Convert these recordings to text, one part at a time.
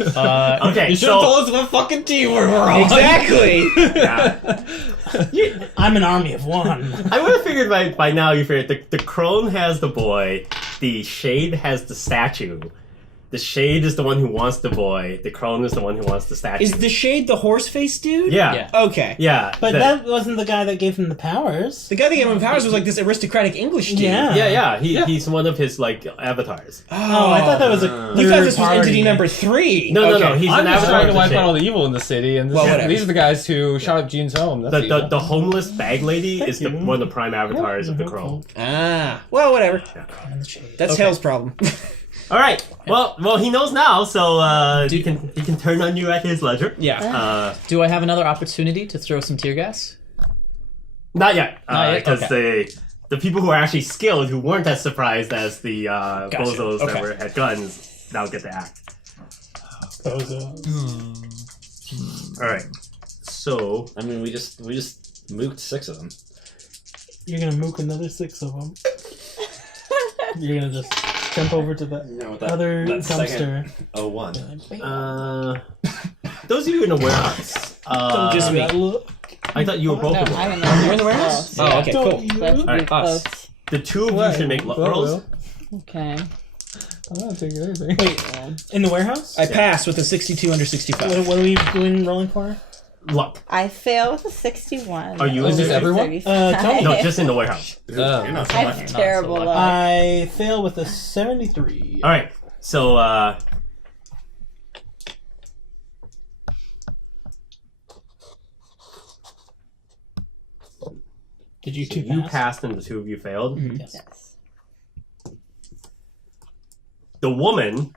Okay, You should have told us what fucking team we're on. Exactly. I'm an army of one. I would have figured by now you figured the crone has the boy, the shade has the statue. The shade is the one who wants the boy. The crone is the one who wants the statue. Is the shade the horse face dude? Yeah. Okay. Yeah. But that wasn't the guy that gave him the powers. The guy that gave him powers was like this aristocratic English dude. Yeah. He's one of his like avatars. Oh, I thought that was a You thought this was third entity party. number 3. No, Okay. he's I'm an just avatar. trying to of wipe the out all shade. the evil in the city, and Well, whatever. these are the guys who shot up Jean's home. That's evil. The homeless bag lady is one of the prime avatars of the crone. Ah. Well, whatever. That's Hale's problem. All right. Well, he knows now, so he can turn on you at his leisure. Yeah. Do I have another opportunity to throw some tear gas? Not yet, Not yet? because Okay. the people who are actually skilled, who weren't as surprised as the bozos that Okay. had guns, now get to act. All right. So I mean, we just mooked 6 of them. You're gonna mook another 6 of them. You're gonna just jump over to the other dumpster. Oh, 1. those of you in the warehouse. Don't just me. I thought you were both No, in the I'm in warehouse. the You're in the warehouse? warehouse. Oh, okay, cool. Let's be Alright, close. The two of you should make luck rolls. Okay. I'm not taking anything. Wait, in the warehouse? I passed with a 62 under 65. What are we doing rolling for? Luck. I fail with a 61. Are you- Is this everyone? Tony? No, just in the warehouse. You're not so I lucky. have terrible luck. I fail with a 73. All right. So Did you two you pass? passed and the two of you failed. Yes. Yes. The woman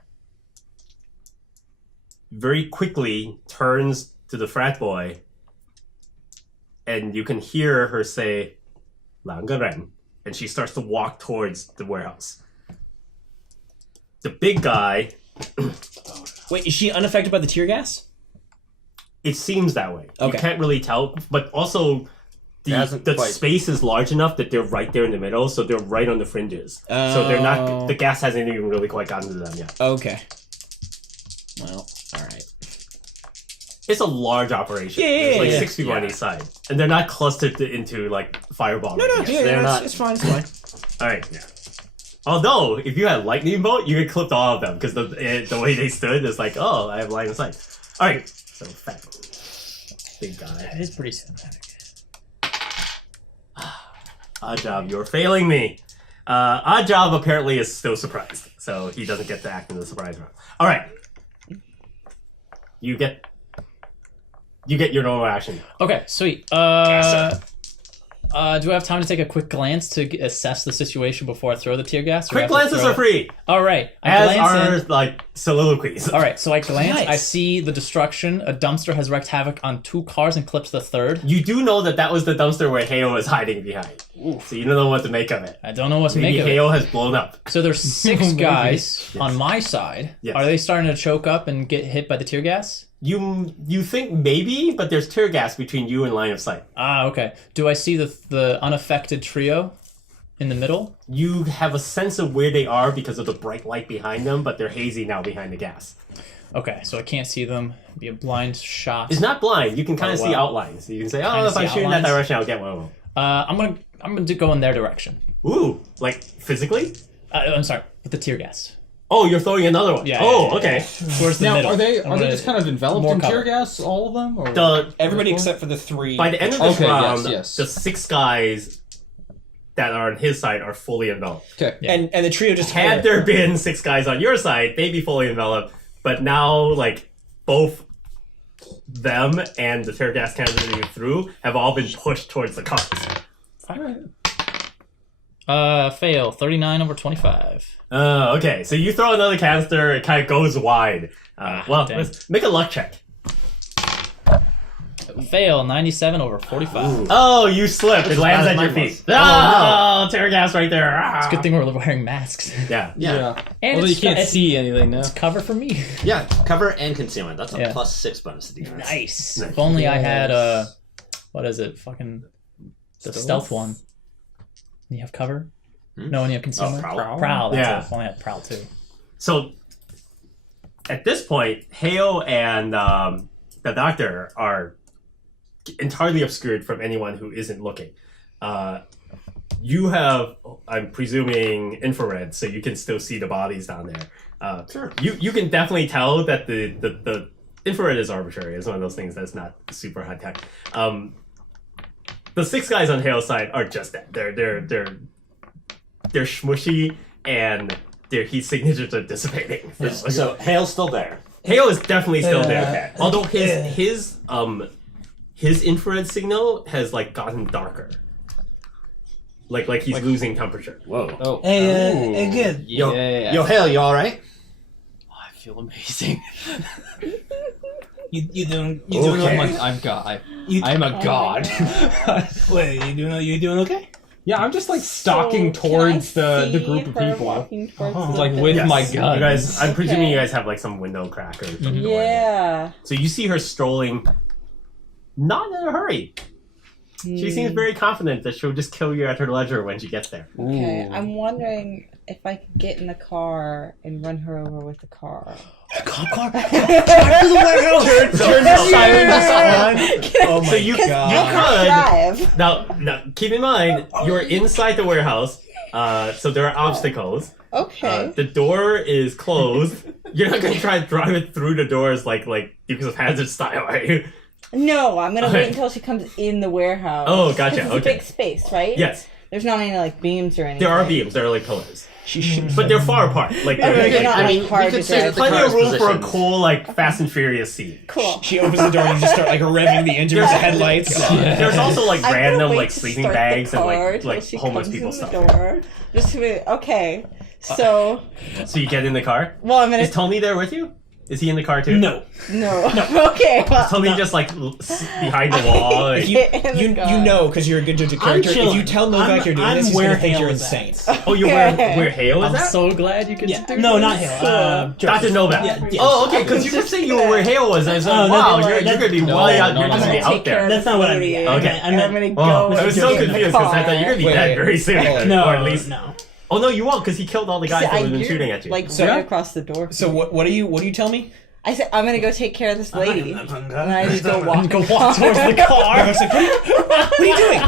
very quickly turns to the frat boy, and you can hear her say, "Langaren," and she starts to walk towards the warehouse. The big guy, Wait, is she unaffected by the tear gas? it seems that way. Okay. You can't really tell, but also It hasn't the quite- space is large enough that they're right there in the middle, so they're right on the fringes. So they're not. The gas hasn't even really quite gotten to them yet. Okay. Well, alright. It's a large operation. Yeah, There's like yeah. 6 people on each side, and they're not clustered into like fireball. No, radius. yeah, They're yeah, not. it's fine, it's fine. All right. Yeah. Although, if you had lightning bolt, you could clip all of them because the way they stood is like, oh, I have line of sight. All right. So fat, big guy. That is pretty cinematic. Odd job, you're failing me. Odd job apparently is still surprised, so he doesn't get to act in the surprise round. All right. You get your normal action. Okay, sweet. Do I have time to take a quick glance to assess the situation before I throw the tear gas? Or Quick I have to glances throw are it? free, All right. I as glance are in. like soliloquies. All right, so I glance. Nice. I see the destruction. A dumpster has wreaked havoc on 2 cars and clipped the 3rd. You do know that was the dumpster where Hale was hiding behind. So you don't know what to make of it. I don't know what to Maybe make of it. Hale has blown up. So there's 6 guys on my side. Yes. Are they starting to choke up and get hit by the tear gas? You think maybe, but there's tear gas between you and line of sight. Ah, okay. Do I see the unaffected trio in the middle? You have a sense of where they are because of the bright light behind them, but they're hazy now behind the gas. Okay, so I can't see them. Be a blind shot. It's not blind. You can kind of see wow. outlines. You can say, Kinda if I see shoot in that outlines? direction, I'll get one of them. I'm gonna go in their direction. Ooh, like physically? I'm sorry, with the tear gas. Oh, you're throwing another one. Yeah, Oh, yeah, okay. Towards the Now, middle. are they I'm gonna- just kind of enveloped more in cover. tear gas, all of them? Or? Everybody except for the 3. By the end of this Okay, round, yes. the 6 guys that are on his side are fully enveloped. Okay. Yeah. And the trio just Had there been 6 guys on your side, they'd be fully enveloped. But now, like, both them and the tear gas cannons that you threw have all been pushed towards the cars. Fail. 39 over 25. Okay. So you throw another canister, it kind of goes wide. dang. Let's make a luck check. Fail. 97 over 45. Oh, you slip. It lands at your feet. Oh, tear gas right there. It's a good thing we're wearing masks. Yeah. Yeah. And Although you it's, can't it's, see anything now. it's cover for me. Yeah, cover and concealment. That's a Yeah. +6 bonus to defense. Nice. If only I had what is it? Fucking the stealth one. You have cover? No, and you have concealment. Prowl. Prowl. That's Yeah. it. If only I had prowl too. So at this point, Hale and the doctor are entirely obscured from anyone who isn't looking. You have, I'm presuming, infrared, so you can still see the bodies down there. Sure. You can definitely tell that the infrared is arbitrary. It's one of those things that's not super high tech. The 6 guys on Hale's side are just that. They're smushy and their heat signatures are dissipating. So Hale's still there. Hale is definitely still there. Yeah. Although his infrared signal has like gotten darker. Like he's losing temperature. Whoa. Oh, Hey, good. Yo, Yeah. yo, Hale, you all right? I feel amazing. You doing Okay. I'm God. You- I'm a god. Wait, you doing okay? Yeah, I'm just like stalking towards the group of people. Like with Yes. my You gun. guys, I'm presuming Okay. you guys have like some window crack or some door. Yeah. So you see her strolling, not in a hurry. She seems very confident that she'll just kill you at her leisure when she gets there. Okay, I'm wondering if I could get in the car and run her over with the car. Turn the sirens on. Oh my So you god. could. Drive. Now, keep in mind, you're inside the warehouse, so there are obstacles. Okay. The door is closed. You're not gonna try to drive it through the doors like Dukes of Hazzard style, are you? No, I'm gonna Okay. wait until she comes in the warehouse. Oh, gotcha, 'Cause it's okay. a big space, right? Yes, There's not any like beams or anything. there are beams. There are like pillars, She should. but they're far apart. Like Okay, they're there's not I like mean, hard we to could say drive. that the plenty car of is room for a positioned. cool like Fast and Furious scene. Cool. She opens the door and you just start like revving the engine with the headlights. There's also like I'm gonna random wait like to sleeping start the bags and car till like she homeless comes people in the stuff. door. Just to be okay. So, So you get in the car. well, I'm gonna. Is Tony there with you? Is he in the car too? No. No. Okay. Well, Tony just like behind the wall. Like, You, In the you car. know, because you're a good judge of I'm character. If you chilling. tell Novac you're doing I'm this, he's where gonna think Hale you're is insane. at. oh, you're where Hale is I'm at? so glad you can Yeah. do No, this. not Hale. Dr. Novak. Yeah, yeah. Oh, okay, because you kept saying you were where Hale was. I was like, Oh, no, wow, no, you're that's- going to be no, way out. no, You're no, just no. going to be out there. That's not what I mean. Okay. I'm gonna go. Oh, I was so get in the confused because I thought car. you're going to be Wait, dead wait. very soon. No, Or at least. no. Oh, no, you won't because he killed all the guys that have been You're, shooting at you. Like So- right across the door. So what do you tell me? I said I'm gonna go take care of this lady, and I just go walk. Go walk towards the car. I was like, what are you doing?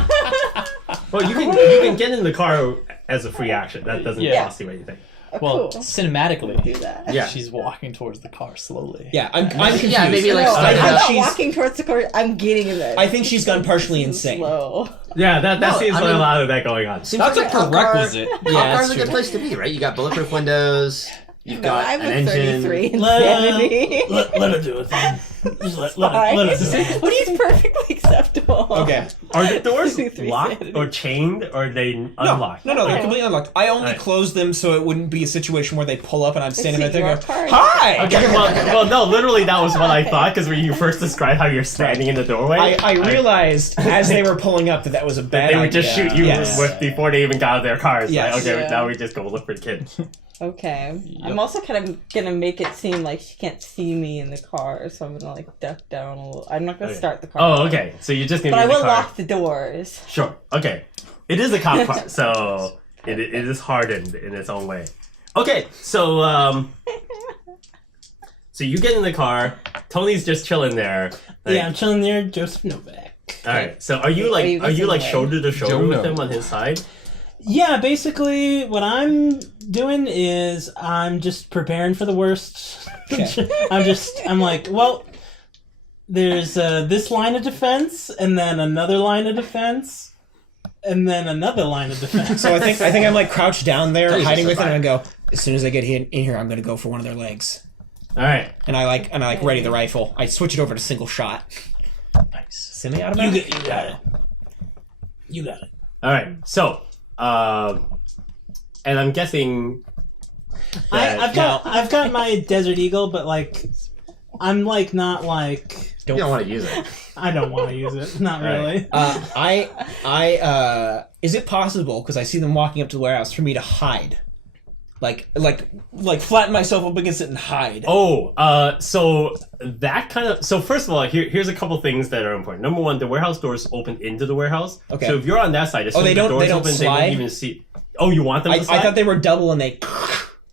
well, you can get in the car as a free action. That doesn't Yeah. cost you anything. Oh, Well, cool. cinematically, Do that. Yeah. she's walking towards the car slowly. Yeah, I'm confused. Yeah, maybe like No, start I'm I not think she's- walking towards the car. I'm getting in there. I think she's gone partially insane. Slow. Yeah, that No, seems I like a mean- lot of that going on. Seems That's like a cop prerequisite. Car, Yeah, cop car's that's a good true. place to be, right? You got bulletproof windows. You've No, got I'm an a engine. 33 insanity. Let her do it then. Just let Fine. her do it. But he's perfectly acceptable. Okay. Are the doors 33 locked sanity. or chained or are they No, unlocked? no, they're completely unlocked. I only Alright. closed them so it wouldn't be a situation where they pull up and I'm standing there See, your thinking, car. "Hi." Okay, well, no, literally that was what I thought because when you first described how you're standing in the doorway, I realized as they were pulling up that was a bad they idea. would just shoot you Yes. before they even got out of their cars. Yes. Like, okay, Yeah. now we just go look for the kid. Okay. I'm also kind of gonna make it seem like she can't see me in the car, so I'm gonna like duck down a little. I'm not gonna Okay. start the car. Oh, okay. So you're just gonna But be I in the will car. lock the doors. Sure. Okay. It is a cop car, so it is hardened in its own way. Okay, so so you get in the car. Tony's just chilling there. Like, Yeah, I'm chilling there, Joseph Novac. All right. So are you like Are you are you like listening? shoulder to shoulder Joe with him knows. on his side? Yeah, basically, what I'm doing is I'm just preparing for the worst. Okay. I'm like, well, there's this line of defense, and then another line of defense, and then another line of defense. So I think I'm like crouched down there, Tell you hiding just with it, a and I go, as soon as I get in here, I'm gonna go for one of their legs. All right. And I ready the rifle. I switch it over to single shot. Nice. Semi-automatic. You got it. You got it. All right. So, and I'm guessing that I've got my Desert Eagle, but like, I'm like not like You don't want to use it. I don't want to use it. Not really. Is it possible, because I see them walking up to the warehouse, for me to hide? Like flatten myself up against it and hide. so that kind of so first of all, here's a couple things that are important. Number one, the warehouse doors open into the warehouse. Okay. So if you're on that side, as soon they as the don't- doors they don't open, they slide? won't even see. Oh, you want them to slide? I thought they were double and they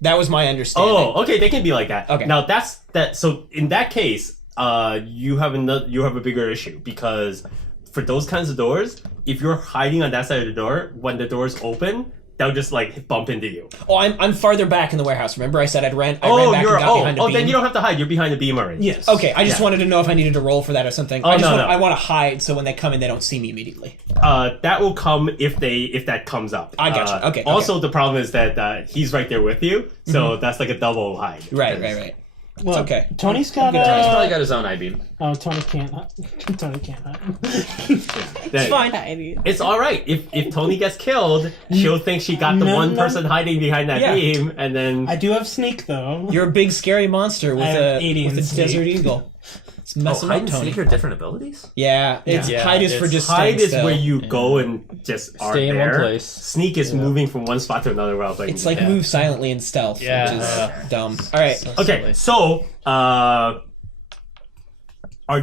That was my understanding. Oh, okay, they can be like that. Okay. Now that's that. So in that case, you have a bigger issue because for those kinds of doors, if you're hiding on that side of the door, when the doors open, they'll just like bump into you. Oh, I'm farther back in the warehouse. Remember, I said I ran back you're and got behind a beam. then you don't have to hide. You're behind the beam already. Yes. Okay, I just wanted to know if I needed to roll for that or something. Oh, I want to hide so when they come in, they don't see me immediately. That will come if that comes up. I gotcha. Okay. Also, the problem is that he's right there with you, so that's like a double hide. Right. Well, It's okay. Tony's got He's probably got his own I-beam. Oh, Tony can't. Tony can't. It's fine. It's all right. If Tony gets killed, she'll think she got the one person hiding behind that Yeah. beam, and then I do have sneak though. You're a big scary monster with I have a 80 with a in sneak. desert eagle. It's messing hide up and Tony. sneak are different abilities? Yeah, it's Yeah, hide is for it's- just hide staying is still. where you go and just are Stay in one there. place. Sneak is moving from one spot to another while playing. It's like move silently in stealth, Yeah. which is dumb. All right. okay. So, are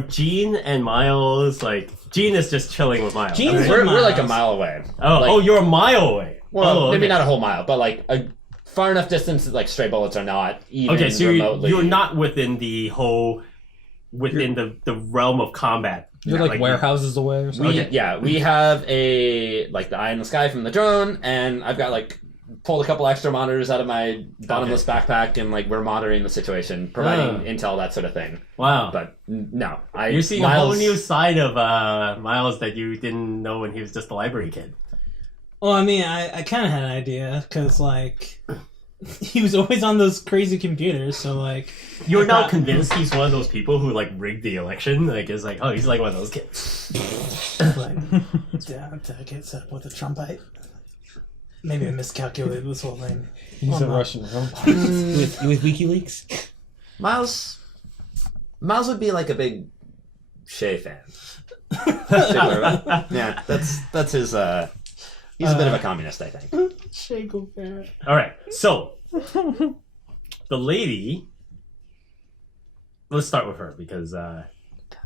Jean and Miles like? Jean is just chilling with Miles. Jean right? is We're like a Miles. mile away. Oh, you're a mile away. Well, oh, maybe okay. not a whole mile, but like a far enough distance that like stray bullets are not even Okay, so remotely. you're not within the whole within the realm of combat. You're like warehouses away or something. We have a like the eye in the sky from the drone, and I've got like pulled a couple extra monitors out of my bottomless backpack, and like we're monitoring the situation, providing intel, that sort of thing. Wow. But no, You're seeing a whole new side of Miles that you didn't know when he was just a library kid. Well, I mean, I kind of had an idea because like he was always on those crazy computers, so like You're now convinced he's one of those people who like rigged the election. Like it's like, oh, he's like one of those kids. like to get set up with a trumpet. Maybe I miscalculated this whole thing. He's a no. Russian robot. with WikiLeaks. Miles would be like a big Shay fan. Yeah, that's his. He's a bit of a communist, I think. Shago fan. All right, so the lady. Let's start with her because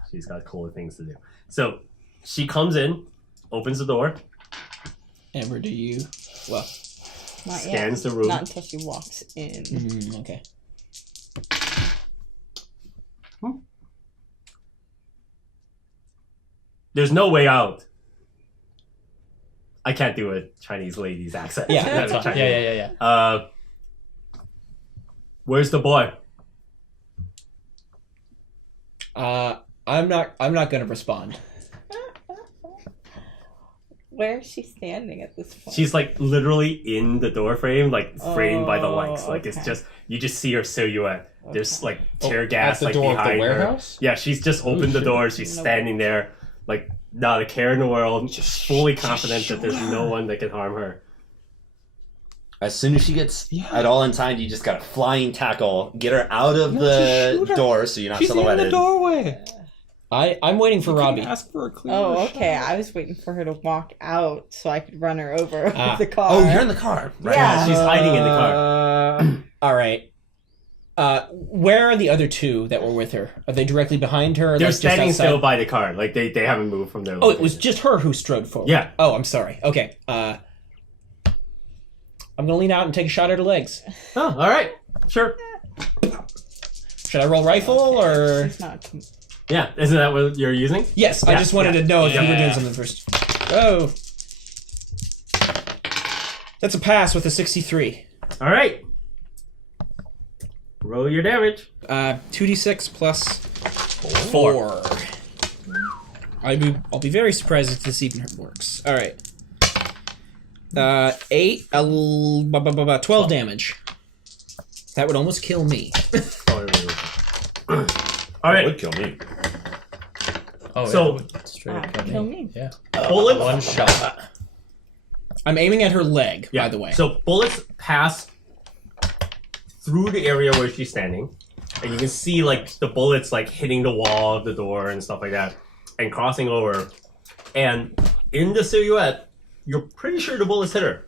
she's got cooler things to do. So she comes in, opens the door, Amber, do you? Well, Not scans yet. the room. Not until she walks in. okay. There's no way out. I can't do a Chinese lady's accent. Yeah, That's fine. Chinese. Yeah. Where's the boy? I'm not gonna respond. Where is she standing at this point? She's like literally in the door frame, like framed by the lights. Like it's okay. just you just see her silhouette. There's like tear at gas the like door of the behind her. warehouse? Yeah, she's just opened the shit. door. She's standing there, like not a care in the world, just fully confident that there's no one that can harm her. As soon as she gets at all in time, you just got a flying tackle, get her out of the door so you're not She's in silhouetted. the doorway. I'm waiting for Robbie. Ask for a clear Oh, shot. okay. I was waiting for her to walk out so I could run her over Ah. with the car. Oh, you're in the car. Right. Yeah. She's hiding in the car. All right. Where are the other two that were with her? Are they directly behind her? Or They're like, just standing outside? still by the car. Like they haven't moved from their Oh, it was location. just her who strode forward. Yeah. Oh, I'm sorry. Okay. I'm gonna lean out and take a shot at her legs. Oh, all right. Sure. Should I roll rifle or? She's not. Yeah. Isn't that what you're using? Yes. I Yeah, just wanted yeah. to know if you were Yeah. doing something first. Oh. That's a pass with a 63. All right. Roll your damage. 2d6 plus 4. I'll be very surprised if this even works. All right. 12 damage. That would almost kill me. All right. Would kill me. Oh, So- yeah, it would straight up Kill me. Yeah. Bullets. One shot. I'm aiming at her leg, by the way. So bullets pass through the area where she's standing, and you can see like the bullets like hitting the wall of the door and stuff like that, and crossing over. And in the silhouette, you're pretty sure the bullets hit her.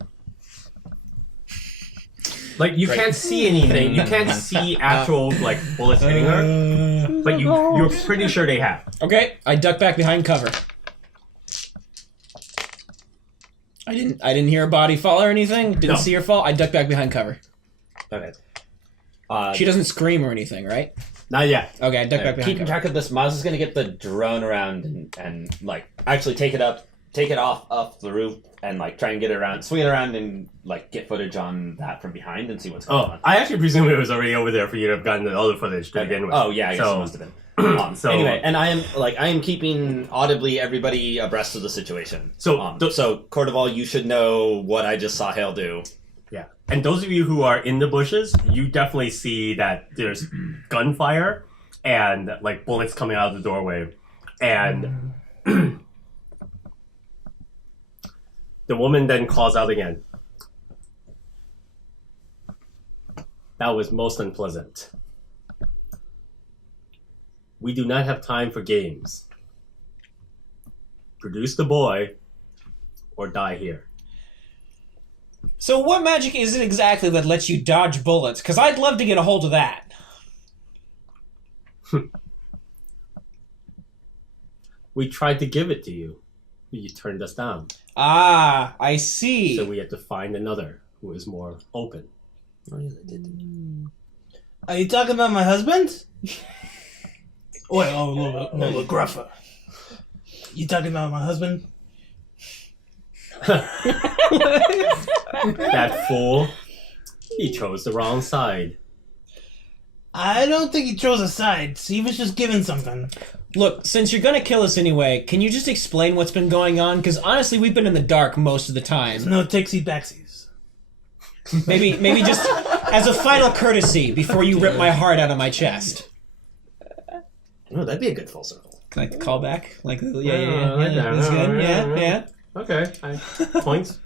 Like you can't see anything. You can't see actual like bullets hitting her, but you're pretty sure they have. Okay, I duck back behind cover. I didn't hear a body fall or anything. Didn't No. see her fall. I duck back behind cover. Okay. She doesn't scream or anything, right? Not yet. Okay, I duck back behind keeping cover. track of this, Miles is going to get the drone around and like actually take it off the roof and like try and get it around, swing it around, and like get footage on that from behind and see what's going on. I actually presume it was already over there for you to have gotten the other footage to begin with. Oh yeah, I guess So- it must have been. So- anyway, and I am keeping audibly everybody abreast of the situation. So- So Cordivall, you should know what I just saw Hale do. Yeah. And those of you who are in the bushes, you definitely see that there's gunfire and like bullets coming out of the doorway. And the woman then calls out again. That was most unpleasant. We do not have time for games. Produce the boy or die here. So what magic is it exactly that lets you dodge bullets? Because I'd love to get a hold of that. We tried to give it to you. You turned us down. Ah, I see. So we had to find another who is more open. Are you talking about my husband? Wait, a little gruffer. You talking about my husband? That fool. He chose the wrong side. I don't think he chose a side. He was just given something. Look, since you're gonna kill us anyway, can you just explain what's been going on? Because honestly, we've been in the dark most of the time. No takesy backsies. Maybe just as a final courtesy before you rip my heart out of my chest. Oh, that'd be a good full circle. Like the callback? Like, I like that. That's good. Yeah. Okay. Points.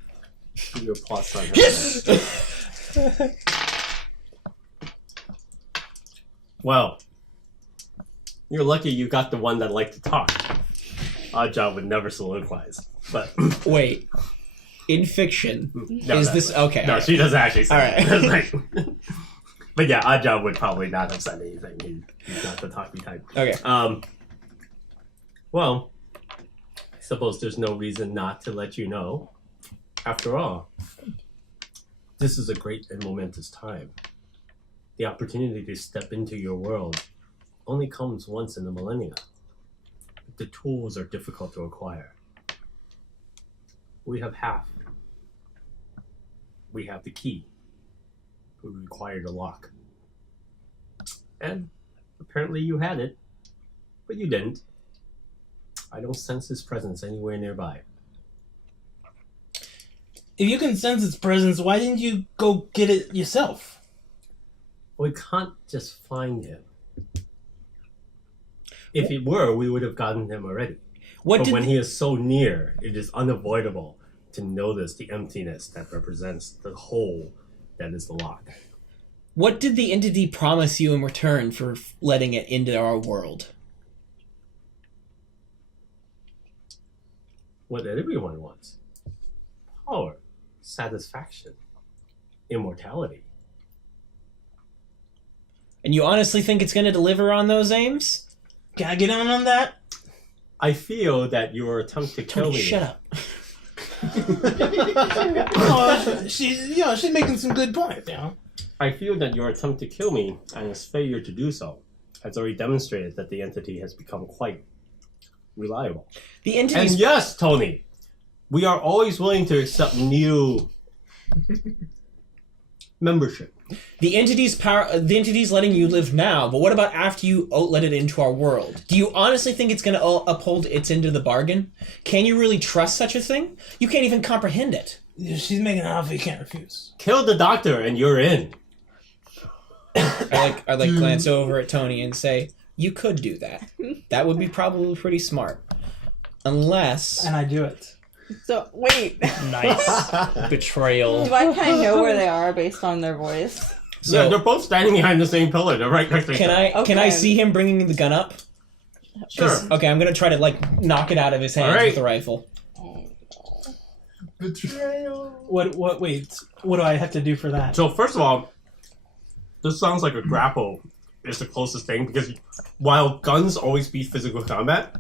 Give you a plus on her. Yes! Well, you're lucky you got the one that liked to talk. Oddjob would never soliloquize. But Wait. In fiction, no, is no, this... Okay. No, she doesn't actually say All it. Like, but yeah, Oddjob would probably not have said anything. He's not the talky type. Okay. Well, I suppose there's no reason not to let you know. After all, this is a great and momentous time. The opportunity to step into your world only comes once in a millennia. The tools are difficult to acquire. We have half. We have the key. We required a lock. And apparently you had it, but you didn't. I don't sense his presence anywhere nearby. If you can sense its presence, why didn't you go get it yourself? We can't just find him. If it were, we would have gotten him already. But when he is so near, it is unavoidable to notice the emptiness that represents the hole that is the lock. What did the entity promise you in return for letting it into our world? What everyone wants. Power, satisfaction, immortality. And you honestly think it's going to deliver on those aims? Can I get on that? I feel that your attempt to kill Tony, me... shut up. She's making some good points, you know. I feel that your attempt to kill me and his failure to do so has already demonstrated that the entity has become quite reliable. The entity's... And yes, Tony, we are always willing to accept new membership. The entity's letting you live now, but what about after you let it into our world? Do you honestly think it's going to uphold its end of the bargain? Can you really trust such a thing? You can't even comprehend it. She's making an offer you can't refuse. Kill the doctor and you're in. I glance over at Tony and say, you could do that. That would be probably pretty smart. Unless... And I do it. So, wait. Nice. Betrayal. Do I kind of know where they are based on their voice? So, yeah, they're both standing behind the same pillar. They're right next to each other. Can I see him bringing the gun up? Sure. Okay, I'm going to try to, knock it out of his hands with the rifle. Betrayal. Wait, what do I have to do for that? So, first of all, this sounds like a grapple is the closest thing, because while guns always beat physical combat,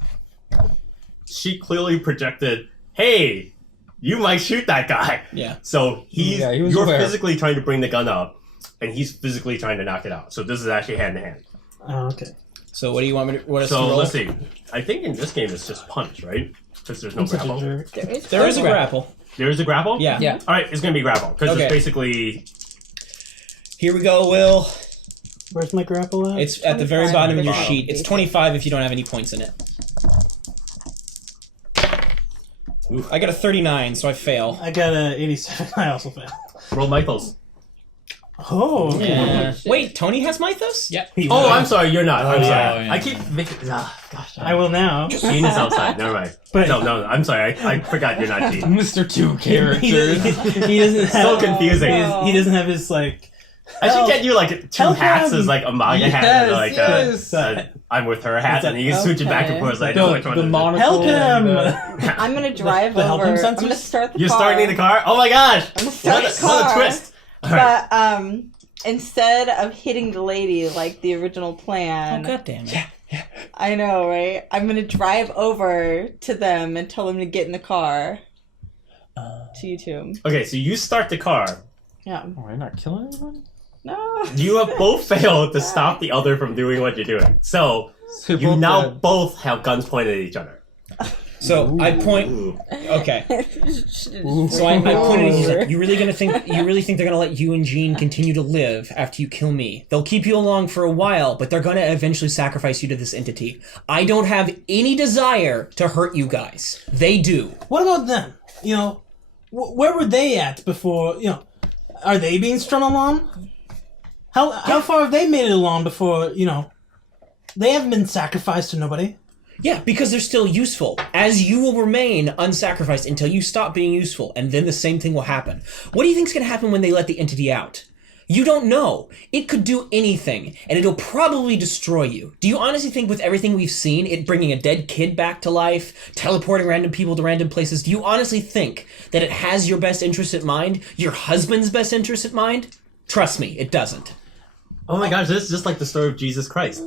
she clearly projected, hey, you might shoot that guy. Yeah. So he was you're aware. physically trying to bring the gun up. and he's physically trying to knock it out. So this is actually hand to hand. Oh, okay. So what do you want me to? What is So roll? let's see. I think in this game it's just punch, right? Because there's no I'm such a grapple. jerk. There is a grapple. There is a grapple. Yeah. Yeah. All right, it's gonna be grapple because Okay. it's basically. Here we go, Will. Where's my grapple at? It's at the very 25 bottom of your bottom. sheet. It's 25 if you don't have any points in it. Ooh, I got a 39, so I fail. I got a 87. I also failed. Roll Michaels. Oh. Yeah. Wait, Tony has Mythos? Yeah. Oh, I'm sorry, you're not. I'm Oh, sorry. yeah. I keep making. Gosh. I will now. Gene is outside. Never mind. But- No, I'm sorry. I forgot you're not Gene. Mr. Two He characters. doesn't So have. confusing. He doesn't have his like. I should get you like two Help hats him. as like a MAGA hat and like yes. I'm with her hat, and you can switch it back and forth. So I know which one The it is. monocle. Help him! and, I'm gonna drive The help over. him I'm sensors? gonna start the You're car. starting the car. Oh my gosh! I'm gonna start the What a car. twist! All right. But instead of hitting the lady like the original Oh, plan, God damn it. I know, right? I'm gonna drive over to them and tell them to get in the car. To you two. Okay, so you start the car. Yeah. oh, am I not killing anyone? No. You have both failed to stop the other from doing what you're doing. So So you both now dead. both have guns pointed at each other. So I point. Ooh. Okay. So I pointed at you. You really think they're gonna let you and Jean continue to live after you kill me? They'll keep you along for a while, but they're gonna eventually sacrifice you to this entity. I don't have any desire to hurt you guys. They do. What about them? You know, where were they at before? You know, are they being strung along? How far have they made it along before? You know, they haven't been sacrificed to nobody. Yeah, because they're still useful. As you will remain unsacrificed until you stop being useful, and then the same thing will happen. What do you think's gonna happen when they let the entity out? You don't know. It could do anything, and it'll probably destroy you. Do you honestly think with everything we've seen, it bringing a dead kid back to life, teleporting random people to random places, do you honestly think that it has your best interest at mind, your husband's best interest at mind? Trust me, it doesn't. Oh my gosh, this is just like the story of Jesus Christ.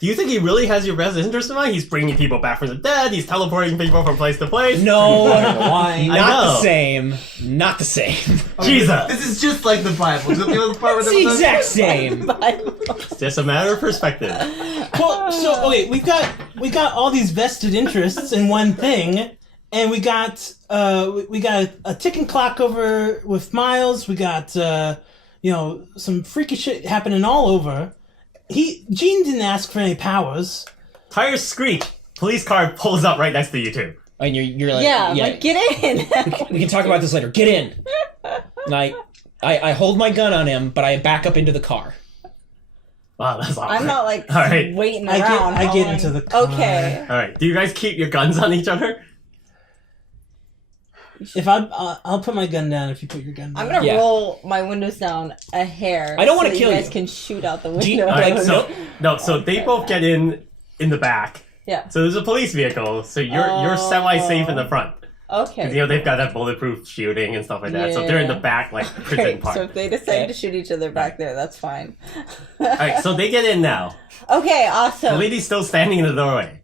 Do you think he really has your best interest in mind? He's bringing people back from the dead. He's teleporting people from place to place. No, I not the know. same. Not the same. Jesus. This is just like the Bible. You know the part where It's the exact same. It's just a matter of perspective. Well, so okay, we got all these vested interests in one thing, and we got a ticking clock over with Miles. We got some freaky shit happening all over. Gene didn't ask for any powers. Tires screech. Police car pulls up right next to you two. And you're like, Yeah, like get in. we can talk about this later. Get in. And I hold my gun on him, but I back up into the car. Wow, that's awkward. I'm not like All right. waiting I around. get going, into the car. Okay. All right. Do you guys keep your guns on each other? If I'll put my gun down if you put your gun down. I'm gonna Yeah. roll my windows down a hair. I don't wanna so kill you guys you. can shoot out the Gee, window. All right. So they both get in the back. Yeah. So there's a police vehicle. So you're semi-safe in the front. Okay. You know they've got that bulletproof shooting and stuff like that. So they're in the back, like prison Great. part. So if they decide to shoot each other back there, that's fine. All right. So they get in now. Okay, The awesome. lady's still standing in the doorway.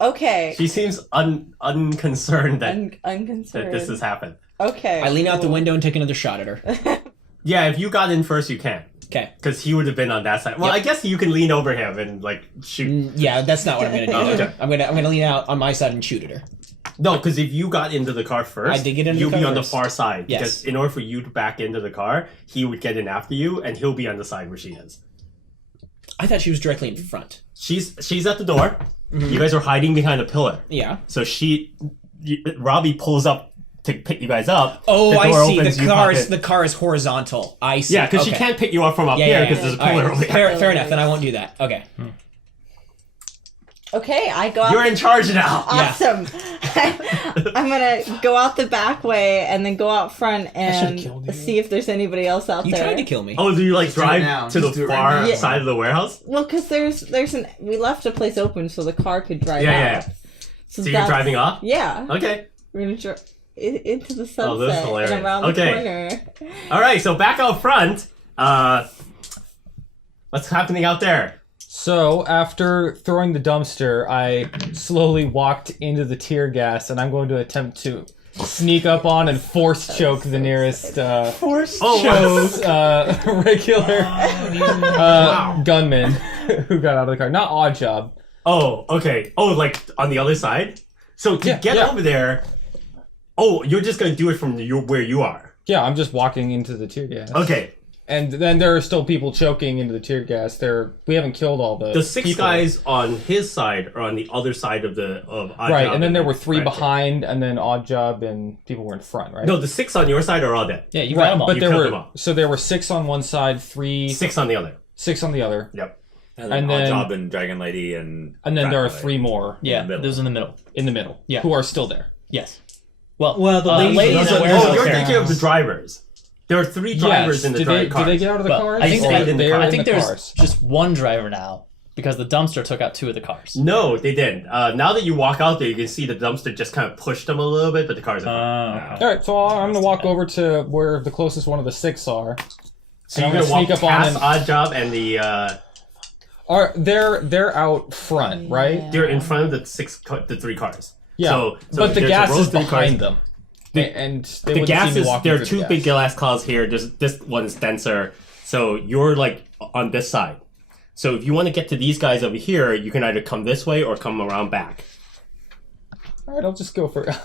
Okay. She seems unconcerned that Unconcerned. this has happened. Okay. I lean out the window and take another shot at her. Yeah, if you got in first, you can. Okay. Because he would have been on that side. Well, Yep. I guess you can lean over him and like shoot. Yeah, that's not what I'm gonna do. Oh, okay. I'm gonna lean out on my side and shoot at her. No, because if you got into the car first, I did get into you'll the be car on the first. far side. Yes. Because in order for you to back into the car, he would get in after you, and he'll be on the side where she is. I thought she was directly in front. She's at the door. You guys are hiding behind a pillar. Yeah. So Robbie pulls up to pick you guys up. Oh, The I door see. opens, you The pop car in. is horizontal. I see. Yeah, because she Okay. can't pick you up from up here because there's a All pillar right. over there. Fair enough. Then I won't do that. Okay. Okay, I go out. You're in charge now. Awesome. I'm gonna go out the back way and then go out front should've and killed you. see if there's anybody else out You there. tried to kill me. Oh, do you like do it drive now. to the Just do it right far now. side of the warehouse? Well, because we left a place open so the car could drive Yeah, out. yeah. So you're that's- driving off? Yeah. Okay. We're gonna drive into the Oh, this is sunset hilarious. and around the Okay. corner. All right, so back out front. What's happening out there? So, after throwing the dumpster, I slowly walked into the tear gas, and I'm going to attempt to sneak up on and force choke the nearest regular gunman who got out of the car. Not odd job. Oh, okay. Oh, like on the other side? So to get over there, you're just going to do it from where you are. Yeah, I'm just walking into the tear gas. Okay. And then there are still people choking into the tear gas. We haven't killed all the 6 people. guys on his side are on the other side of Odd right, Job and then there were 3 Fred. behind, and then Odd Job and people were in front, right? No, the 6 on your side are all dead. Yeah, you got them all. But You there killed them were all. there were 6 on one side, 3 6 on the other. 6 on the other, Yep. And And then then- Odd Job and Dragon Lady and and then there are Dragon 3 more Yeah, in the middle. those in the middle. in the middle, Yeah. who are still there. Yes. Well, the ladies ladies are and the- warehouse Oh, you're there. thinking of the drivers. There are 3 drivers Yes. in the Did they cars. get out of the Well, cars? I think Or they- they're I in think the there's cars? just one driver now because the dumpster took out 2 of the cars. No, they didn't. Now that you walk out there, you can see the dumpster just kind of pushed them a little bit, but the cars are fine. All right, so I'm going to walk over to where the closest one of the 6 are. So And you're I'm going to gonna walk sneak up on past them. Odd Job and the... They're out front, right? they're in front of the 3 cars. Yeah, So but the there's a gas row is of 3 behind cars. them. And they The wouldn't gas see me is... walking There are through 2 the big gas. glass cars here. This one's denser. So you're like on this side. So if you want to get to these guys over here, you can either come this way or come around back. All right, I'll just go for it.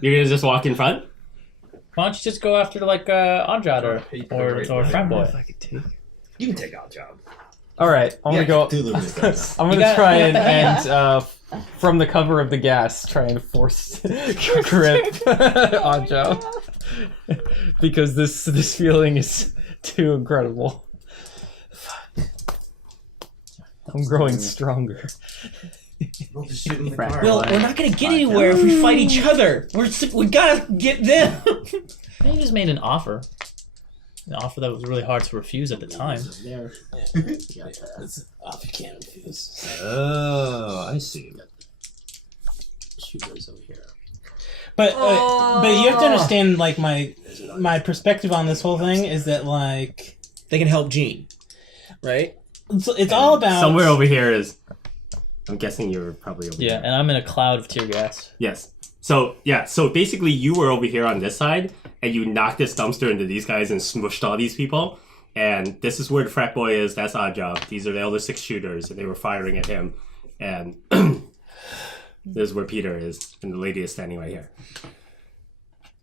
You're going to just walk in front? Why don't you just go after like Oddjob or Frat Boy? You can take Odd Job. All right, I'm gonna go. Cthulhu is done. I'm gonna try and from the cover of the gas, try and force grip on Joe because this feeling is too incredible. I'm growing stronger. We'll just shoot him in the car. Well, we're not gonna get anywhere if we fight each other. We gotta get them. He just made an offer. An offer that was really hard to refuse at the time. That's off you can't refuse. Oh, I see. Shooters over here. But you have to understand, like, my perspective on this whole thing is that, like, They can help Gene, right? it's all about Somewhere over here is... I'm guessing you're probably over Yeah, here. and I'm in a cloud of tear gas. Yes. So basically you were over here on this side, and you knocked this dumpster into these guys and smushed all these people. And this is where the frat boy is. That's Odd Job. These are the other 6 shooters, and they were firing at him. And this is where Peter is, and the lady is standing right here.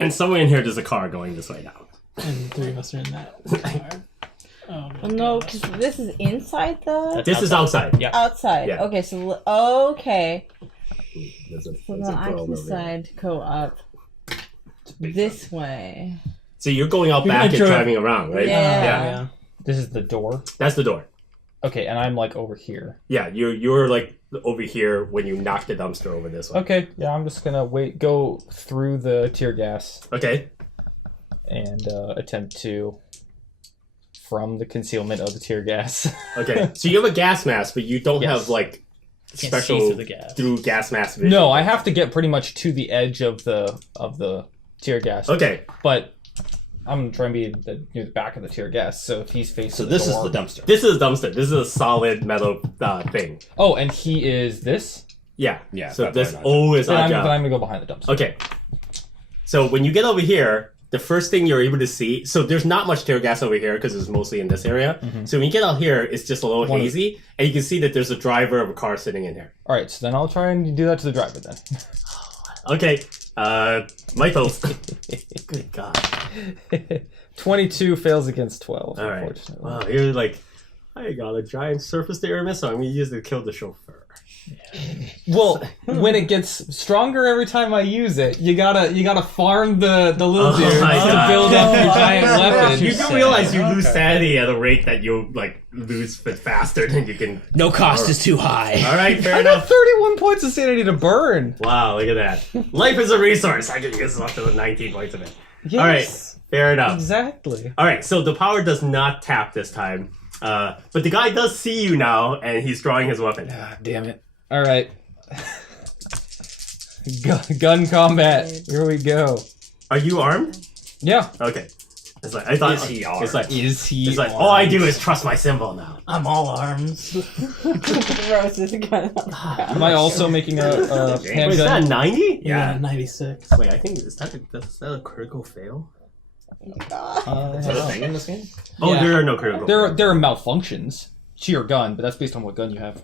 And somewhere in here, there's a car going this way now. and 3 of us are in that. Oh, no, because this is inside the This is outside. Yeah. outside. Yeah. Okay, so okay. There's a, So then I can decide to go up this way. So you're going out You're back gonna and drive- driving around, right? Yeah. This is the door. That's the door. Okay, and I'm like over here. Yeah, you're like over here when you knock the dumpster over this way. Okay, yeah, I'm just gonna go through the tear gas Okay. and attempt to from the concealment of the tear gas. Okay. So you have a gas mask, but you don't Yes. have like Can't see special through the gas. through gas mask vision. No, I have to get pretty much to the edge of the tear gas. Okay. But I'm trying to be near the back of the tear gas, so if he's facing So the this is door- the dumpster. This is a dumpster. This is a solid metal thing. Oh, and he is this? Yeah. Yeah, So that's this why not. O is Then Odd I'm Job. gonna go behind the dumpster. Okay. So when you get over here, the first thing you're able to see, so there's not much tear gas over here because it's mostly in this area. So when you get out here, it's just a little One of- hazy, and you can see that there's a driver of a car sitting in here. All right, so then I'll try and do that to the driver then. Okay. Michael. Good God. 22 fails against 12. All right. Unfortunately. Wow, you're like, I got a giant surface to air missile. I'm gonna use it to kill the chauffeur. Well, when it gets stronger every time I use it, you gotta farm the little Oh dudes my to God. build up your giant weapon. You do realize you lose sanity at a rate that you'll like lose but faster than you can. No cost is too high. All right, fair I got enough. 31 points of sanity to burn. Wow, look at that. Life is a resource. I can use up to 19 points of it. Yes, All right, fair enough. exactly. All right, so the power does not tap this time, but the guy does see you now, and he's drawing his weapon. Ah, damn it. All right. Gun combat. Here we go. Are you armed? Yeah. Okay. It's like I thought. Is he armed? It's like Is he? It's like all I do is trust my symbol now. I'm all arms. Rose is gonna. Am I also making a Wait, is handgun? that 90? Yeah, 96. Wait, I think is that a critical fail? Is that a thing in this game? Oh, Yeah. there are no critical. There fails. are malfunctions to your gun, but that's based on what gun you have.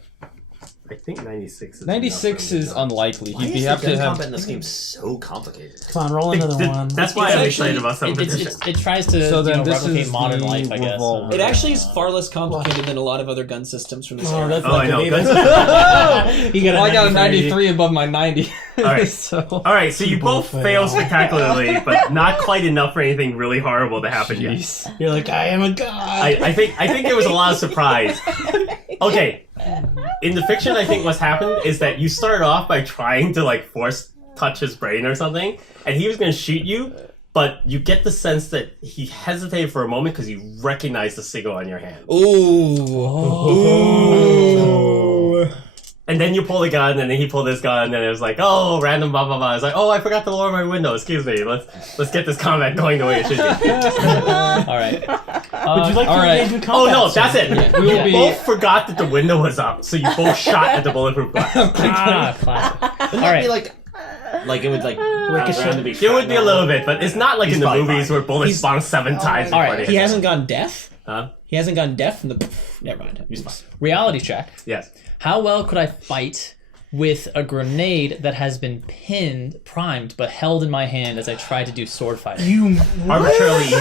I think 96 is 96 is unlikely. Why You'd is have the to gun have. combat in this game so complicated? Come on, roll another one. That's why It's I'm actually- excited about some edition. It tries to So then this replicate is modern the life, I guess. revolver. It actually is far less complicated than a lot of other gun systems from this Oh, era. that's Oh, like I know. a That's- You got Well, I got a 93 above my 90. Alright. So All right, so you both fail spectacularly, but not quite enough for anything really horrible to happen yet. Jeez. You're like, I am a god. I think there was a lot of surprise. Okay, in the fiction, I think what's happened is that you start off by trying to like force touch his brain or something, and he was going to shoot you, but you get the sense that he hesitated for a moment because he recognized the signal on your hand. Ooh. And then you pull the gun, and then he pulled his gun, and it was like, oh, random blah blah blah. It's like, oh, I forgot to lower my window. Excuse me. Let's get this combat going the way it should be. All right. Would you like to all right. engage in Oh combat? no, that's it. We will You be- both forgot that the window was up, so you both shot at the bulletproof glass. Ah, classic. Wouldn't All that right. be like it would like bounce around to be There would be a little bit, but it's not like He's in the probably movies fine. where bullets bounce 7 times. All before right, they He hit hasn't gone deaf? Huh? He hasn't gone deaf from the... Never mind. He's fine. Reality check. Yes. How well could I fight with a grenade that has been primed, but held in my hand as I try to do sword fighting? You Arbitrarily easy.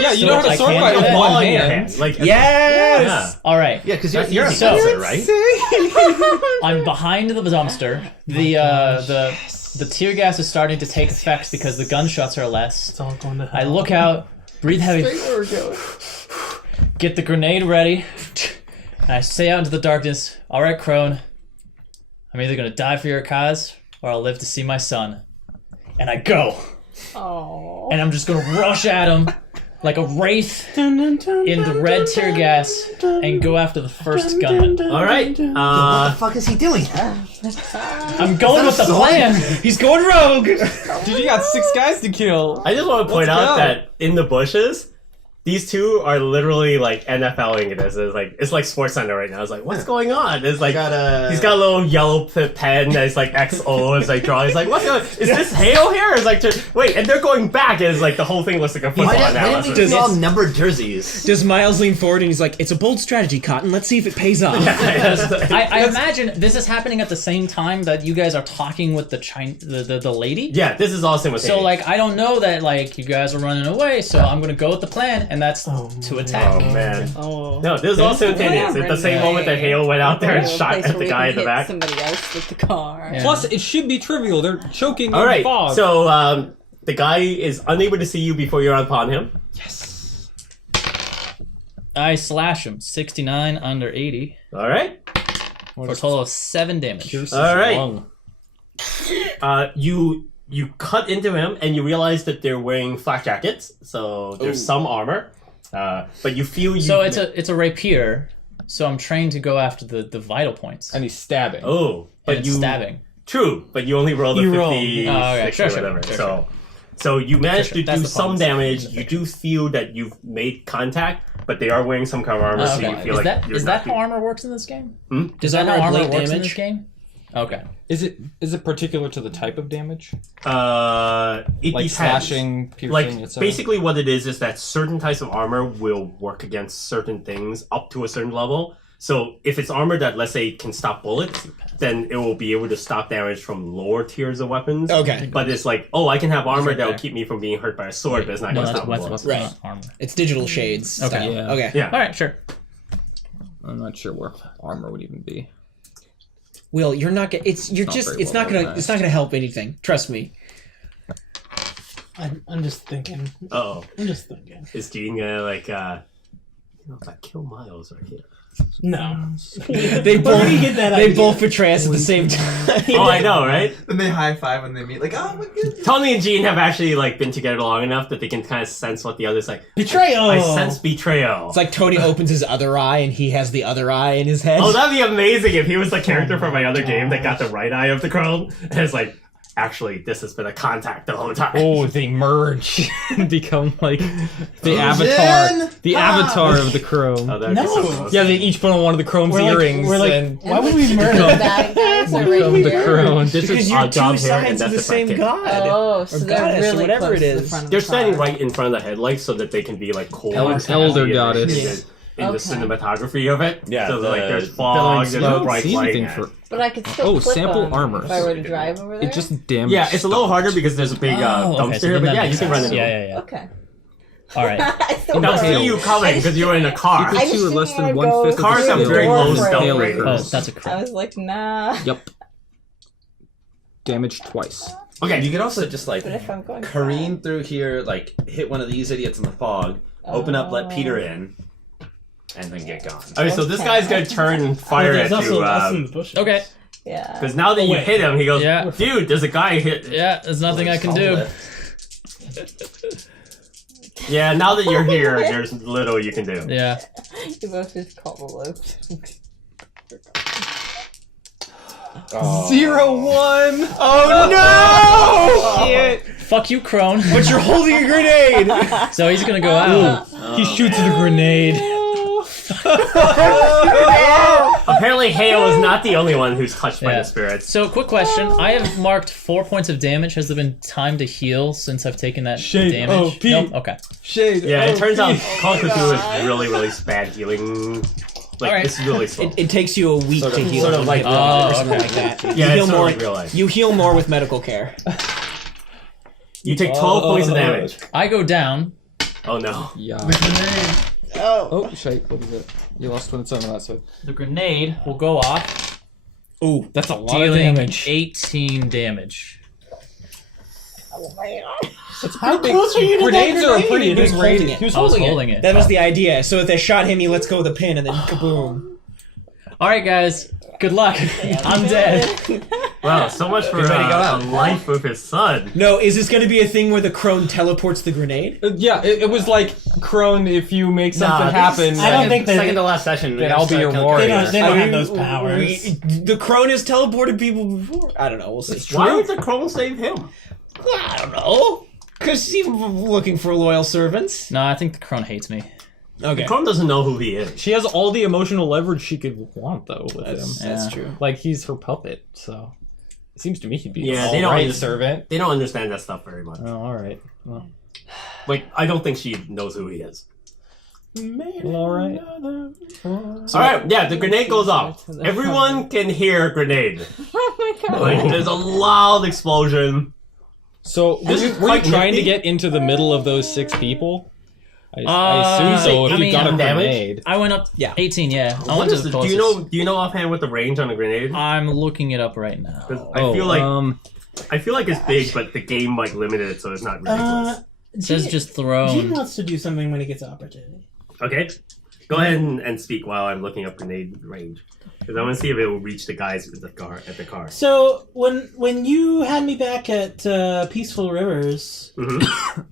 Yeah, you So don't have I a sword can't fight do with that? one Ball in your hand. hand. Like, Yes! yeah. All right. Yeah, because That's you're a easy. So- fencer, right? I'm behind the dumpster. The tear gas is starting to take effect because the gunshots are less. It's all going to hell. I look out, breathe heavy, get the grenade ready, and I say out into the darkness, all right, Crone, I'm either going to die for your cause or I'll live to see my son. And I go. Oh. And I'm just going to rush at him like a wraith in the red tear gas and go after the first gunman. All right. What the fuck is he doing? I'm going with the plan. He's going rogue! Dude, you got 6 guys to kill. I just want to point Let's out go. that in the bushes, these two are literally like NFLing it. It's like Sports Center right now. It's like, what's going on? It's like he's got a little yellow pen that's like XO. It's like drawing. He's like, what's going on? Is this Hale here? It's like, wait, and they're going back. And it's like the whole thing looks like a football Why now. didn't we do all numbered jerseys? Does Miles lean forward and he's like, it's a bold strategy, Cotton. Let's see if it pays off. I imagine this is happening at the same time that you guys are talking with the lady. Yeah, this is all simultaneous. So like I don't know that like you guys are running away, so I'm gonna go with the plan, and that's to attack. Oh man. Oh. No, this is all simultaneous. At the same moment that Hale went out there and Place shot at where the we guy can in the hit back. Somebody else with the car. Yeah. Plus, it should be trivial. They're choking All in right. fog. So the guy is unable to see you before you're upon him. I slash him 69 under 80 All right. for a total of 7 damage. All right. You cut into him and you realize that they're wearing flak jackets, so there's some armor. But you feel you. So it's a rapier. So I'm trained to go after the vital points. And he's stabbing. Oh, And but it's you stabbing. True, but you only rolled a You rolled. 50 Oh, okay. 60 or Sure, whatever. sure. So you managed Sure. to That's do the some point. damage. In the You do feel that you've made contact, but they are wearing some kind of armor, so you feel Is like that you're is not that how armor works in this game? Hmm? Does that how armor armor blade works in damage? this game? Okay. Is it particular to the type of damage? It Like depends. slashing, piercing, Like etc.? basically, what it is that certain types of armor will work against certain things up to a certain level. So if it's armor that, let's say, can stop bullets, then it will be able to stop damage from lower tiers of weapons. Okay. But it's like, oh, I can have armor that will there. keep me from being hurt by a sword, but it's not No, going to that's stop weapons, bullets. Right. not armor. It's digital shades. Okay. Style. Yeah. Okay. Yeah. All right, sure. I'm not sure where armor would even be. Will, you're not gonna. It's not very It's well not gonna. organized. It's not gonna help anything. Trust me. I'm just thinking. Uh-oh. I'm just thinking. Is Gene going to, like, if I kill Miles right here. No. They Where both. did you get that They idea? both betray us at the same time. Oh, I know, right? Then they high five when they meet, like, oh my goodness. Tony and Gene have actually, like, been together long enough that they can kind of sense what the other's like. Betrayal! I sense betrayal. It's like Tony opens his other eye and he has the other eye in his head. Oh, that'd be amazing if he was the character from my other game that got the right eye of the crone. And it's like, actually, this has been a contact the whole time. Oh, they merge and become like the Frozen? avatar. The avatar of the crone. Oh, that'd be No. so awesome. Yeah, they each put on one of the crone's earrings and why would we The murder? bad guys are become right the here. crone. This Because is you're our job two here, and sides of that's the same kid. god. Oh, so Or they're goddess, or really whatever close it to the is. front of They're the standing car. right in front of the headlights so that they can be like cool. Elder goddess. In the Okay. cinematography of it. Yeah, So like there's the fog, there's billowing a bright see light. anything for But I could still flip sample them armor. if I were to drive over there. it just damaged. Yeah, it's a little harder because there's a big dumpster here, then but that yeah, you makes can run sense. into it. Yeah. Okay. All right. I still They'll don't see know. you coming because you're in a car. I just you were didn't less than wanna 1/5 go of the Cars have through very the low door stealth frame. ratings. Oh, that's a I crit. was like, nah. Yep. Damaged twice. Okay, You could also just like But if I'm going careen through here, like hit one of these idiots in the fog, open up, let Peter in, and then get gone. okay, so this guy's gonna turn and fire There's at also you. us in the bushes. Okay. Yeah. Because now that you wait. hit him, he goes, Yeah. dude, there's a guy hit. Yeah, there's nothing I can do. Yeah, now that you're here, there's little you can do. Yeah. You both just call the lift. 0-1. Oh no! Shit. Fuck you, crone. But you're holding a grenade! So he's gonna go out. He shoots the grenade. Apparently, Hale is not the only one who's touched by Yeah. the spirits. So, quick question. I have marked 4 points of damage. Has there been time to heal since I've taken that Shade. damage? Oh, Pete. Nope. Okay. Shade. Yeah, it turns out Oh, Call of Cthulhu God. is really, really bad healing. Like, Alright. it's really slow. It takes you a week Sort to of- heal. sort of like or real life. something okay. like that. Yeah, you it's heal sort of more. like real life. You heal more with medical care. You take 12 points of damage. I go down. Oh no. Yeah. Oh. Oh, shite. What is it? You lost when it's on that side. The grenade will go off, Ooh, That's a lot of dealing damage. 18 damage. How close are you to Grenades that are a grenade? pretty He was big holding radius. it. He was I was holding, holding it. that was the idea. So if they shot him, he lets go of the pin, and then kaboom. All right, guys. Good luck. I'm dead. Wow, so much for He's ready to go out. a life with his son. No, is this going to be a thing where the crone teleports the grenade? Yeah, it was like Crone. If you make something happen, I don't think Second they. to last session. we Then gotta I'll be start your killing warrior. They don't, characters. they don't I have mean, those powers. The crone has teleported people before. I don't know. We'll see. Why would the crone save him? I don't know. Because he's looking for loyal servants. No, I think the crone hates me. Okay. Crone doesn't know who he is. she has all the emotional leverage she could want, though, with That's, him. that's Yeah. true. Like he's her puppet, so it seems to me he'd be Yeah, an they don't alright understand- servant. They don't understand that stuff very much. Oh, all right. Well, Like, I don't think she knows who he is. all right. Alright, yeah, the grenade goes off. Everyone can hear grenade. Oh my god. Like, there's a loud explosion. So This is were you quite trying to nifty. get into the middle of those 6 people? I assume so. If I you mean, got a damage? grenade. I went up Yeah. 18, yeah. I What went to is the the, do closest. you know offhand what the range on a grenade? I'm looking it up right now. 'Cause I feel like it's gosh. big, but the game like limited it so it's not ridiculous. It says just Gene thrown. wants to do something when he gets the opportunity. Okay, go ahead and speak while I'm looking up grenade range because I want to see if it will reach the guys at the car. So when you had me back at Peaceful Rivers, Mhm.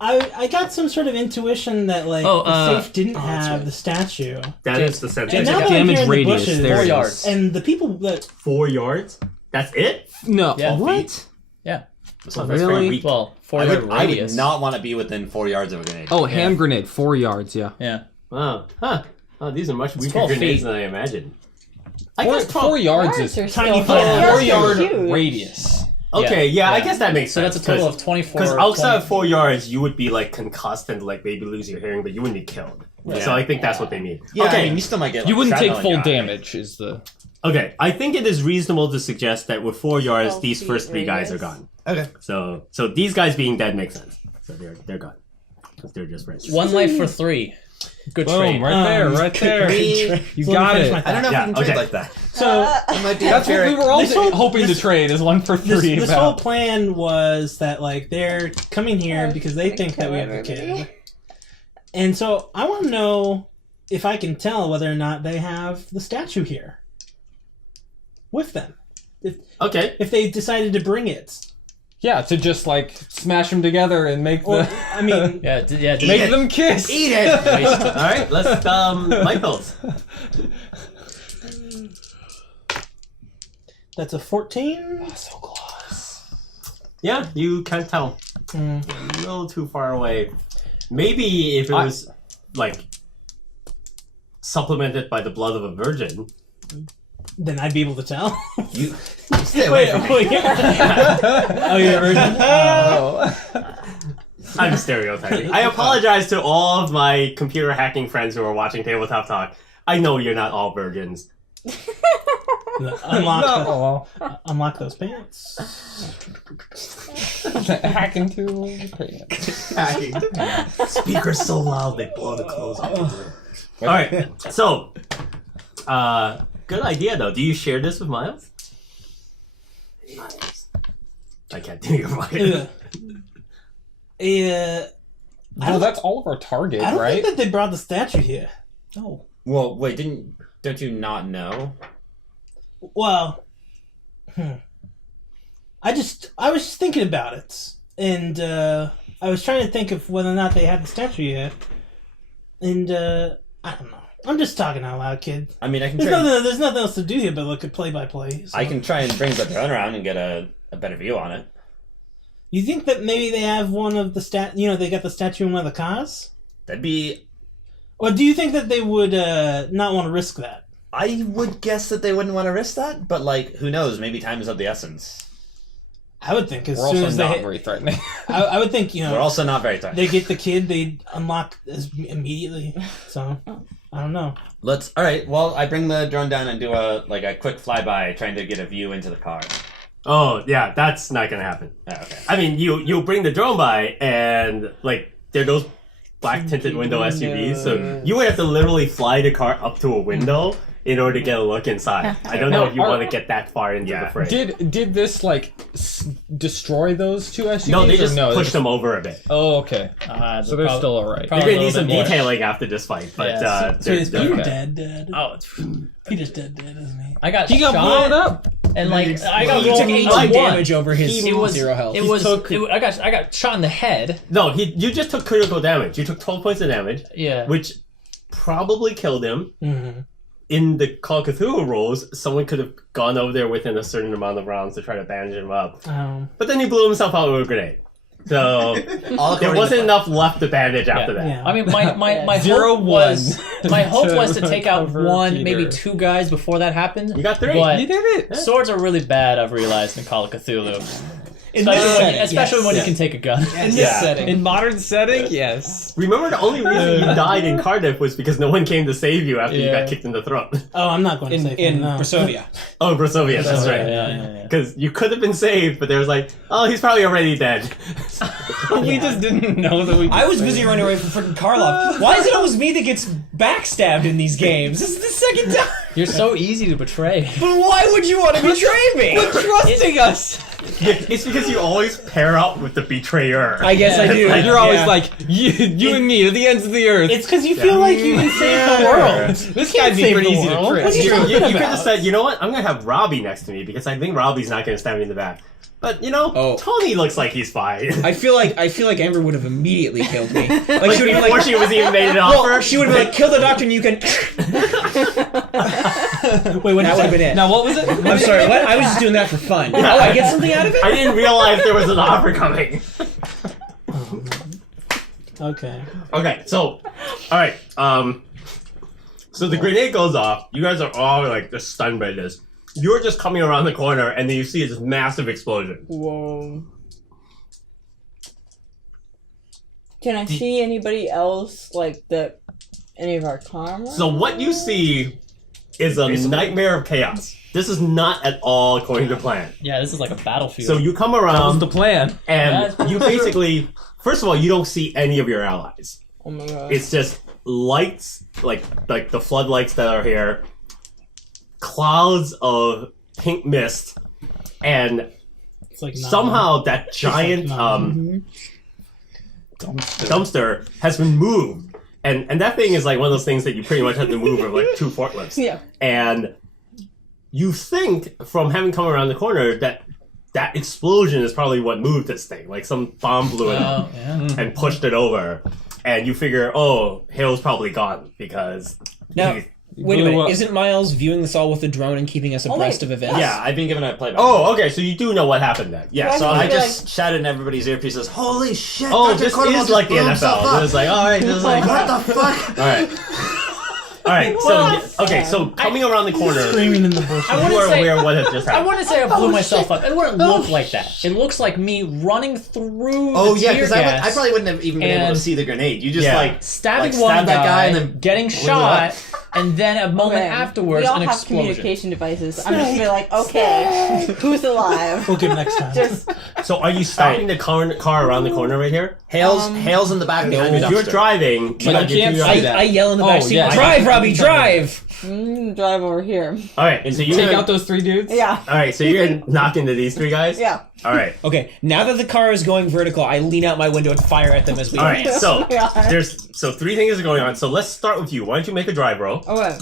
I got some sort of intuition that like Oh, the safe didn't that's have right. the statue, That is the and sentence. now that I'm damage here in the radius, bushes, there 4 it is. yards. and the people that 4 yards. That's it. No. Yeah. What? Yeah. So that's very Really? weak. Well, 4 I yard would, I radius. would not want to be within 4 yards of a grenade. Oh, hand grenade, 4 yards. Yeah. Yeah. Wow. Huh. Oh, these are much weaker 12 grenades feet. than I imagined. I Four, guess 4 yards Yards is are tiny still- foot. yards 4 are yard huge. radius. Okay, yeah, I guess that makes So sense. that's a total of 24. Because outside of 20 4 yards, you would be like concussed and like maybe lose your hearing, but you wouldn't be killed. Yeah. So I think that's what they mean. Yeah, okay, I mean, you still might get. Like, You wouldn't take shrapnel in full your eye. damage. Is the okay. I think it is reasonable to suggest that with 4 yards, 12 these feet first 3 guys are radius. gone. Okay. So these guys being dead makes sense. So they're gone because they're just rich. 1 life for 3. Good boom trade. right there, Um, right there. trade. You So let me got finish it. my I don't know Yeah, if we can trade okay. like that. so It might be That's what we were all This whole- hoping this- to trade is 1 for 3. this about. whole plan was that like they're coming here Oh, because they gonna think that kill we have a everybody. kid, and so I want to know if I can tell whether or not they have the statue here with them. Okay. If they decided to bring it, Yeah, to just like smash them together and make or the I mean, Yeah, make them kiss. Eat it. All right. Let's Michaels. that's a 14. So close. Yeah, you can't tell. A little too far away. Maybe if it was like supplemented by the blood of a virgin. Then I'd be able to tell. You stay away from me. Oh, you're a virgin? I'm stereotyping. I apologize to all of my computer hacking friends who are watching Tabletop Talk. I know you're not all virgins. Unlock those pants. Hacking to Hacking. Speakers so loud they blow the clothes off. Alright, so good idea though. Do you share this with Miles? Miles. I can't do your Miles. Well, that's all of our target, I don't right? think that they brought the statue here. No. Well, wait, don't you not know? Well, I was just thinking about it, and I was trying to think of whether or not they had the statue yet, and I don't know. I'm just talking out loud, kid. I mean, I can There's try. nothing else to do here but look at play-by-play. So. I can try and bring the drone around and get a better view on it. You think that maybe they have one of the they got the statue in one of the cars? That'd be. Or do you think that they would not want to risk that? I would guess that they wouldn't want to risk that, but like, who knows? Maybe time is of the essence. I would think as We're soon also as not they, very threatening. I would think We're also not very tight. they get the kid, they unlock immediately. So I don't know. All right. Well, I bring the drone down and do a quick flyby, trying to get a view into the car. Oh, yeah, that's not gonna happen. Oh, okay. I mean, you bring the drone by, and like there are those black tinted window SUVs, so you would have to literally fly the car up to a window in order to get a look inside. I don't know if you want to get that far into the fray. Did this destroy those two SUVs? No, they just or pushed them over a bit. Oh, okay. So they're still alright. They're gonna need some detailing after this fight, but Peter's they're okay. dead. Oh, Peter's dead, isn't he? I got He got shot, blown up. and like I got He took rolled 18 into one. damage over his It was 0 health. I got shot in the head. No, you just took critical damage. You took 12 points of damage, Yeah. which probably killed him. Mm-hmm. In the Call of Cthulhu rules, someone could have gone over there within a certain amount of rounds to try to bandage him up. But then he blew himself out with a grenade. So there wasn't enough left to bandage after that. Yeah. I mean, my Zero, hope was one. my hope was to take out Cover one, Peter. maybe 2 guys before that happened. You got 3. But You did it. swords are really bad. I've realized in Call of Cthulhu, In this setting, especially when you yes. can take a gun. In this Yeah. setting. In modern setting, yes. Remember, the only reason you died in Cardiff was because no one came to save you after you Yeah. got kicked in the throat. Oh, I'm not going to say In no. Brasovia. Oh, Brasovia, that's Yeah, right. yeah. Because you could have been saved, but there was like, oh, he's probably already dead. We just didn't know that we. I was busy running away from freaking Karlov. Why is it always me that gets backstabbed in these games? This is the second time. You're so easy to betray. But why would you want to betray me? trusting us. It's because you always pair up with the betrayer. I guess I do. You're always Yeah. like you and me to the ends of the earth. It's because you feel like you can save the world. This guy'd be save pretty the easy to world. trick. What are you You talking could have about? said, you know what, I'm going to have Robbie next to me because I think Robbie's not going to stab me in the back. But, you know, Oh. Tony looks like he's fine. I feel like Amber would have immediately killed me. Like she would have been Before like, she was even made an well, offer. she would have been like, kill the doctor and you can. Wait, what That would have been it. Now what was it? I'm sorry. What? I was just doing that for fun. Oh, I get something out of it. I didn't realize there was an offer coming. Okay. Okay, so, alright, so the grenade goes off. You guys are all, like, just stunned by this. You're just coming around the corner, and then you see this massive explosion. Whoa. Can I see anybody else, like, any of our cameras? So what you see is a nightmare of chaos. This is not at all according to plan. Yeah, this is like a battlefield. So you come That was around, the plan. and Yeah. you basically, first of all, you don't see any of your allies. Oh my god. It's just lights, like the floodlights that are here, clouds of pink mist, and It's like somehow that giant dumpster has been moved. And that thing is like one of those things that you pretty much have to move with like 2 forklifts. Yeah. And you think from having come around the corner that that explosion is probably what moved this thing. Like some bomb blew it up yeah. and pushed it over. And you figure, oh, Hale's probably gone because Now, Wait a blew minute. up. Isn't Miles viewing this all with the drone and keeping us abreast of events? Yeah, I've been given a play-by. Oh, okay. So you do know what happened then? Yeah, Why so would I you, just shouted in everybody's earpieces, "Holy shit!" Oh, Dr. this Cordivall is just like the blew himself NFL. up. It was like, all right, this is like, What the fuck? all right, all right. So okay, so coming around the corner, Screaming in the bushes. I you wouldn't are say- aware of what has just I happened. wouldn't say I blew myself up. It wouldn't look like that. It looks like me running through Oh the yeah, tear because gas, I probably wouldn't have even been able to and- see the grenade. You just Yeah. like stabbing like, one stabbed that guy and guy, then getting blew shot, up. and then a moment Okay. afterwards, we all an have explosion. communication devices. I'm just gonna be like, okay, who's alive? We'll get it next time. Just So are you stopping the car around the corner right here? Hale's in the back behind the If you're dumpster. driving, But got you your can't two see guys. that. I yell in the Oh, backseat, yeah. "Drive, Robbie, drive!" drive over here. All right, and so you're Take gonna, out those 3 dudes? Yeah, all right, so you're gonna knock into these 3 guys. yeah. All right. Okay, now that the car is going vertical, I lean out my window and fire at them as we All right. advance. So Yeah. there's 3 things are going on. So let's start with you. Why don't you make a drive roll? Okay.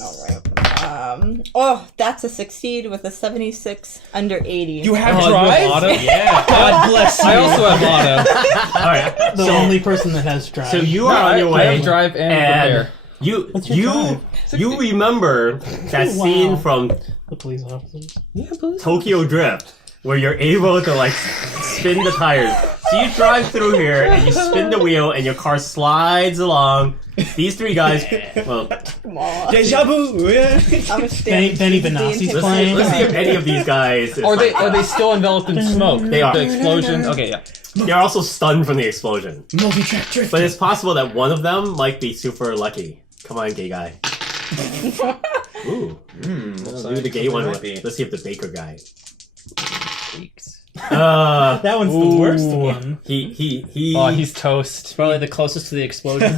Alright. Oh, that's a succeed with a 76 under 80. You have Oh, you drive? have auto? Yeah. God bless you. I also have auto. All right. The only person that has drive. So you No, are on your I way. have drive and repair. you What's your drive? you remember that Wow. scene from the police officers. Tokyo Drift where you're able to like spin the tires. So you drive through here and you spin the wheel and your car slides along. These 3 guys. Well, Come on. Deja vu. Yeah. I'm a stand. Benny Benassi's playing. let's see if any of these guys. is Are they like- still enveloped in smoke? They are. The explosion? Okay, yeah. They're also stunned from the explosion. Multi-track drift. But it's possible that one of them might be super lucky. Come on, gay guy. Ooh. Let's do the gay one. Let's see if the baker guy. That one's the worst Ooh. one. He. Oh, he's toast. Probably the closest to the explosion.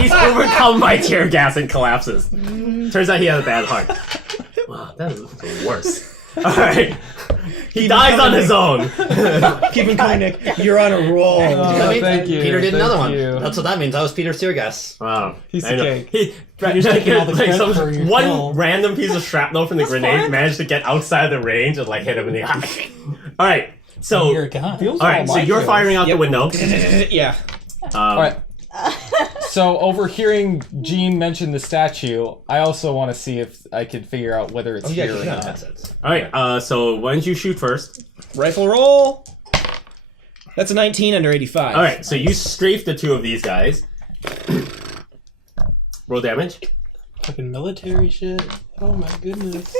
he's overcome by tear gas and collapses. Turns out he had a bad heart. Wow, that is the worst. All right. He dies on his own. Keep him coming, Nick. You're on a roll. That means thank you, Peter did thank another one. you. That's what that means. That was Peter's tear gas. Wow. He's I know. the king. He's taking all the credit for your one kill. random piece of shrapnel from the grenade managed to get outside the range and like hit him in the eye. All right. So You're a guy. all right. So you're firing out the window. Yeah. Alright. So, overhearing Gene mention the statue, I also want to see if I can figure out whether it's here or not. All right. So why don't you shoot first? Rifle roll. That's a 19 under 85. All right. So you strafe the 2 of these guys. Roll damage. Fucking military shit. Oh my goodness.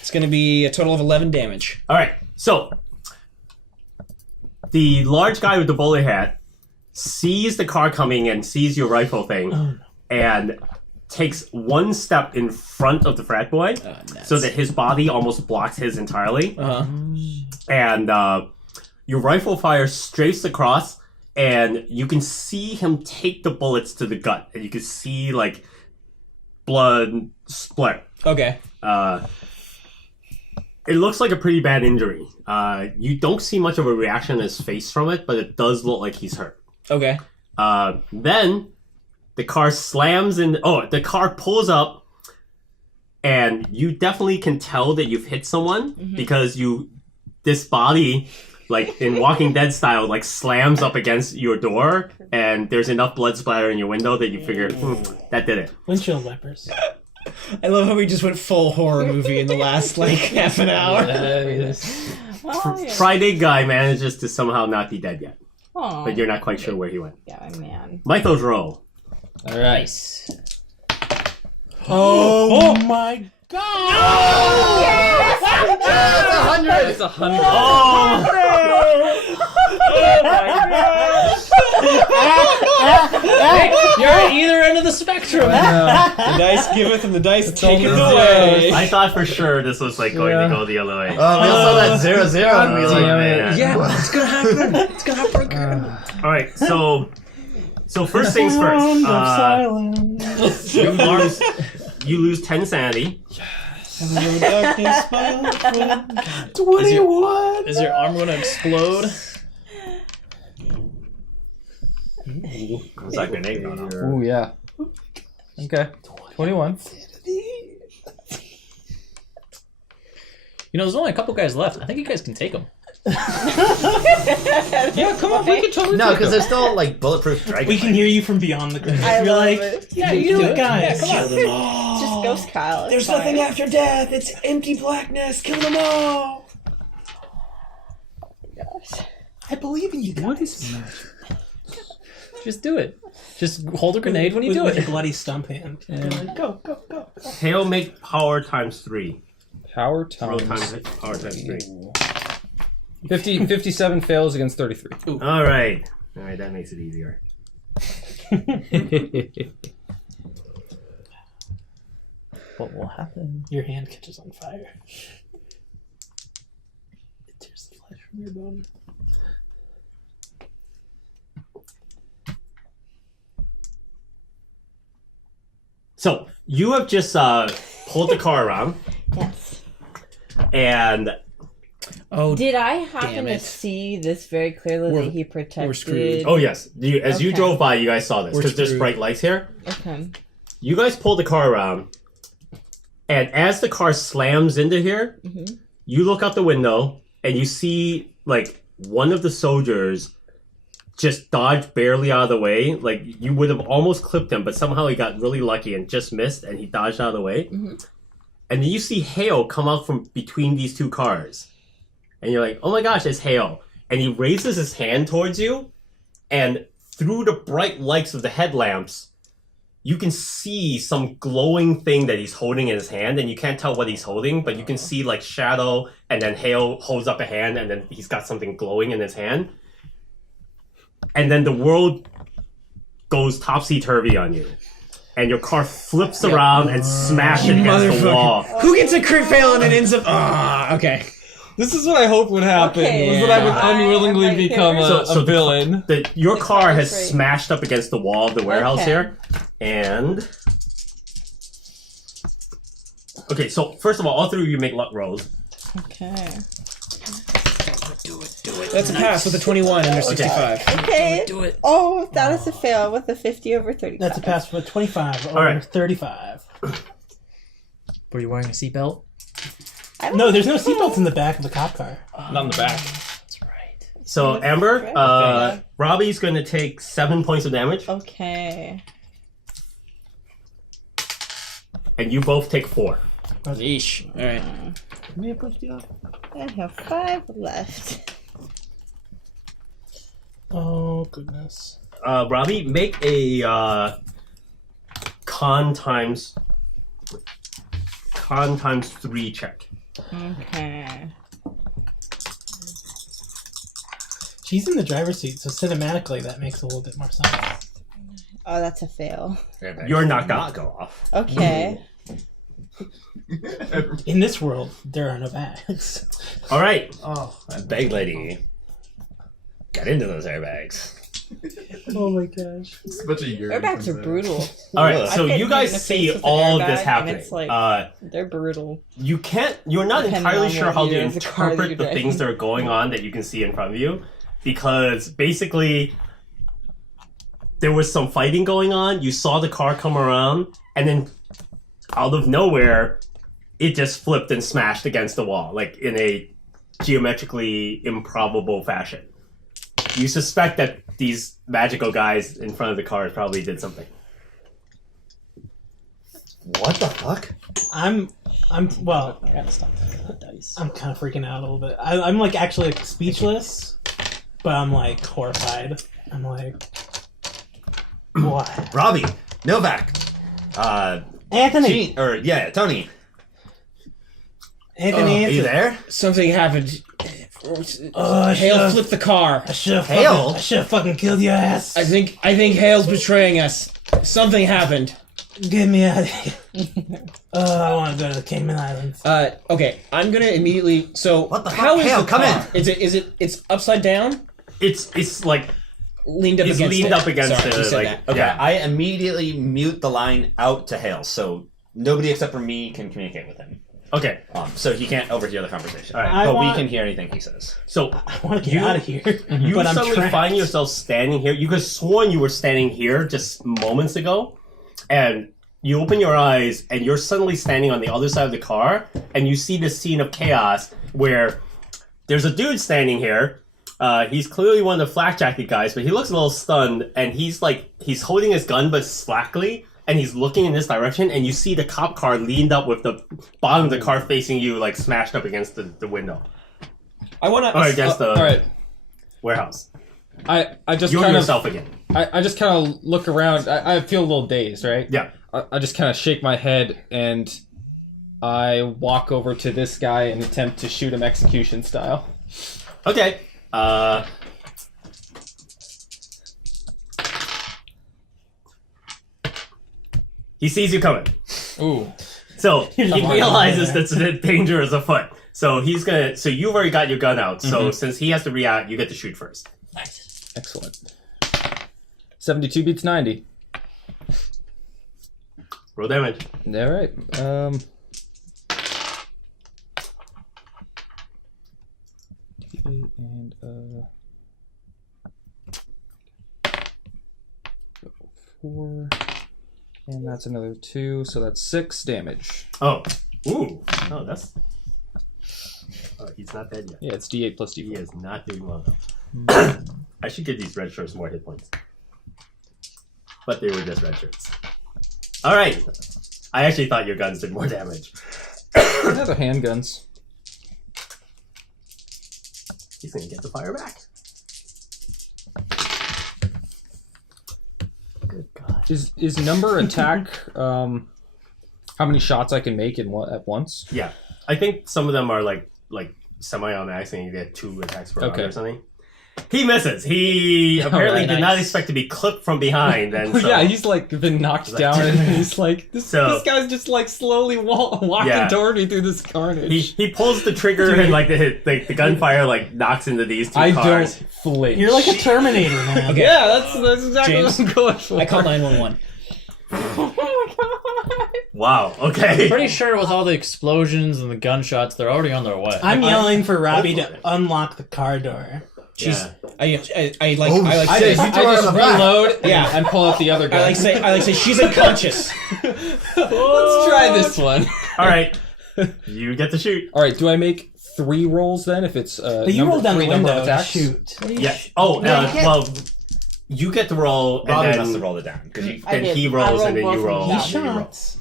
It's going to be a total of 11 damage. All right. So the large guy with the bowler hat sees the car coming and sees your rifle thing, and takes 1 step in front of the frat boy, so that his body almost blocks his entirely. Uh-huh. And your rifle fire strafes across, and you can see him take the bullets to the gut, and you can see like blood split. Okay. It looks like a pretty bad injury. You don't see much of a reaction in his face from it, but it does look like he's hurt. Okay. Then the car slams in. Oh, the car pulls up, and you definitely can tell that you've hit someone because this body, like in Walking Dead style, like slams up against your door, and there's enough blood splatter in your window that you figure that did it. Windshield wipers. I love how we just went full horror movie in the last, like, half an hour. Oh, yeah. Friday guy manages to somehow not be dead yet, Oh, but you're not quite sure where he went. yeah, man. Michael's roll. Alright. Nice. Oh my god! It's 100. You're at either end of the spectrum. The dice giveth and the dice taketh only away. I thought for sure this was like going to go the other way. We also had 0-0. And we was like, man. Yeah, it's gonna happen. It's gonna happen again. All right, so first things first. You lose 10 sanity. Hello, darkness, my old friend. 21! Is your arm gonna explode? It's like grenade going off. Ooh, yeah. Okay. 21. You know, there's only a couple guys left. I think you guys can take them. Yeah, come on, we can totally. No, because there's still like bulletproof dragon. We can hear you from beyond the grave. I You're love like, it. Yeah, you you do do it, guys. Yeah, come on. Kill them all. Just Ghost Kyle. it's There's fine. nothing after death. It's empty blackness. Kill them all. Gosh. I believe in you guys. What is Just do it. Just hold a grenade when you do with it. your bloody stump hand. Yeah. Like, go, go, go. Hale, make power times 3. Power Roll times. power times 3. 57 fails against 33. All right, that makes it easier. What will happen? Your hand catches on fire. It tears the flesh from your bone. So you have just pulled the car around, Yes. and Oh, Did I Damn happen to it. see this very clearly We're- that he screwed. protected? oh yes, as you Okay. drove by, you guys saw this We're because there's screwed. bright lights here. Okay. You guys pull the car around, and as the car slams into here, Mhm. you look out the window and you see like one of the soldiers just dodged barely out of the way. Like you would have almost clipped him, but somehow he got really lucky and just missed, and he dodged out of the way. Mhm. And then you see Hale come out from between these two cars, and you're like, "Oh my gosh, it's Hale!" And he raises his hand towards you, and through the bright lights of the headlamps, you can see some glowing thing that he's holding in his hand, and you can't tell what he's holding, but you can see like shadow, and then Hale holds up a hand, and then he's got something glowing in his hand. And then the world goes topsy-turvy on you. And your car flips around and smashes against the wall. who gets a crit fail and it ends up? Okay. This is what I hoped would happen, Okay, was that I would yeah. unwillingly Right become here. a So the- villain. Your The car car has is right. smashed up against the wall of the warehouse Okay. here. And... Okay, so first of all three of you make luck rolls. Okay. That's a pass with a 21 under 65. Okay. Do it. Oh, that is a fail with a 50 over 30. That's a pass for 25 over Alright. 35. Were you wearing a seatbelt? No, there's no seatbelts in the back of the cop car. Not in the back. That's right. So, Yes, Amber, right. Robbie's going to take 7 points of damage, Okay. and you both take 4. Yeesh. All right. I have 5 left. Oh, goodness. Robbie, make a con times 3 check. Okay. She's in the driver's seat, so cinematically that makes a little bit more sense. Oh, that's a fail. You're knocked out. Not go off. Okay. In this world, there are no bags. All right. Oh, bag lady. Get into those airbags. Oh my gosh. It's a bunch of urine Airbags are comes out. brutal. All right. Ugh. So I've been you hit guys in the face see with an all of airbag, this and happening. it's like- They're brutal. You're not Depending entirely on sure what how to year of the car that interpret you're the driving. things that are going on that you can see in front of you, because basically there was some fighting going on. You saw the car come around, and then out of nowhere, it just flipped and smashed against the wall, like in a geometrically improbable fashion. You suspect that these magical guys in front of the car probably did something. What the fuck? Well, I gotta stop the dice. I'm kind of freaking out a little bit. I'm like actually like, speechless, but I'm like horrified. I'm like, what? Robbie, Novac, Anthony! Tony. Anthony, Are you there? Something happened. I Hale should've- flipped the car. I should have Hale? fucking killed your ass. I think Hale's betraying us. Something happened. Get me out of here. I want to go to the Cayman Islands. Okay, I'm gonna immediately. So What the fuck? how is Hale, the come car? It's upside down, It's like leaned up it's against leaned it. up against Sorry, you it. said Like, that. Okay, yeah. I immediately mute the line out to Hale, so nobody except for me can communicate with him. Okay. So he can't overhear the conversation. All right. I But want- we can hear anything he says. So I want to get You- out of here. you but I'm suddenly trapped. find yourself standing here. You could have sworn you were standing here just moments ago, and you open your eyes and you're suddenly standing on the other side of the car, and you see this scene of chaos where there's a dude standing here. He's clearly one of the flak jacket guys, but he looks a little stunned, and he's holding his gun but slackly, and he's looking in this direction, and you see the cop car leaned up with the bottom of the car facing you, like smashed up against the window. I want to. Or against the All right. warehouse. I just You're kind yourself of again. I just kind of look around. I feel a little dazed, right? Yeah. I just kind of shake my head and I walk over to this guy and attempt to shoot him execution style. Okay. He sees you coming. Ooh. So he realizes that the danger is afoot. So he's gonna. So you've already got your gun out. So since he has to react, you get to shoot first. Excellent. 72 beats 90. Roll damage. All right. And 4, and that's another 2, so that's 6 damage. Oh. Ooh. Oh, that's. Oh, he's not dead yet. Yeah, it's D8 plus He D4. is not doing well. I should give these red shirts more hit points. But they were just red shirts. Alright. I actually thought your guns did more damage. Yeah, the handguns. He's gonna get the fire back. Good God. Is number attack how many shots I can make at once? Yeah. I think some of them are like semi-automatic and you get 2 attacks per round or something. He misses. He apparently did not expect to be clipped from behind. And so, yeah, he's like been knocked down, and he's like, this guy's just like slowly walking toward me through this carnage. He pulls the trigger and like the gunfire like knocks into these 2 I cars. don't flinch. You're like a Terminator, man. Okay. Yeah, that's exactly James, what I'm going for. I call 911. Oh my god. Wow. Okay. Pretty sure with all the explosions and the gunshots, they're already on their way. I'm yelling for Robbie to unlock the car door. She's. Yeah. I like I say. just reload and pull out the other guy. I like say she's unconscious. Let's try this one. All right. You get to shoot. All right, do I make 3 rolls then if it's But you roll down the number of window. attacks? Shoot. Yeah. Oh, well, you get to roll, Robbie and has to then roll it down because you he rolls, and then you roll. He and then you roll. shot.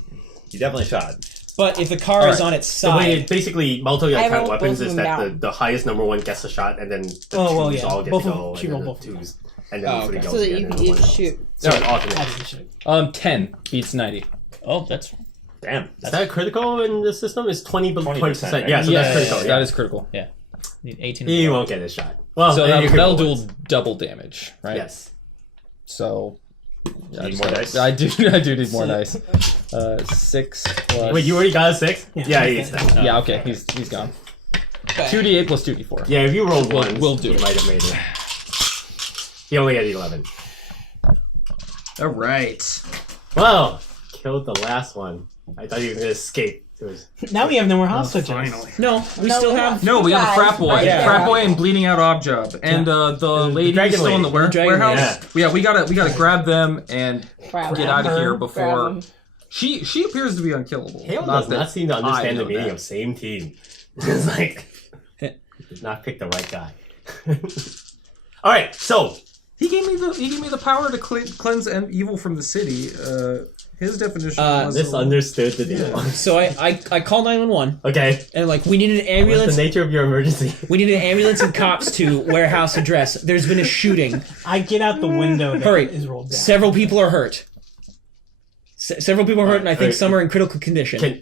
definitely shot. But if the car is on its The way side, basically multi-attack rolled weapons both of is them that down. the highest number one gets a shot, and then the Oh, well, twos yeah. all get Both to of go, them. She and then rolled the both of twos, and then three okay. goes So that again, you and can then each one shoot. So I alternate. didn't shoot. 10 beats 90. Oh, that's Damn. Is that critical in the system? It's 20%. 20%, right? Yeah, so that's critical. That Yeah. is critical. need 18. He won't get his shot. Well, So then you can that'll roll do once. double damage, right? Yes. So You need more dice? I do need more dice. 6 plus. Wait, you already got a 6? Yeah. Yeah, he gets that. Yeah, okay, he's gone. 2d8 plus 2d4. Yeah, if you rolled We'll- one, we'll do he it. might have made it. He only had 11. All right. Well, killed the last one. I thought he was gonna escape. It was Now we have no more house switches. no, we still have. No, we have the frat boy, Yeah. frat boy, and bleeding out ob job, and the lady dragon still in the lady. Dragon warehouse. lady. Yeah, we gotta grab them and Grab get him. out of here Grab before him. she appears to be unkillable. Hale Not does that not seem to I understand the know meaning that. of same team. It's like did not pick the right guy. All right, so He gave me the power to cleanse evil from the city. His definition was misunderstood the deal. So I call 911 Okay, and like we need an what's ambulance. the nature of your emergency? We need an ambulance and cops to warehouse address. There's been a shooting. I get out the window that Hurry. is rolled down. Several people are hurt. Several people are hurt, and I think Alright. some are in critical condition.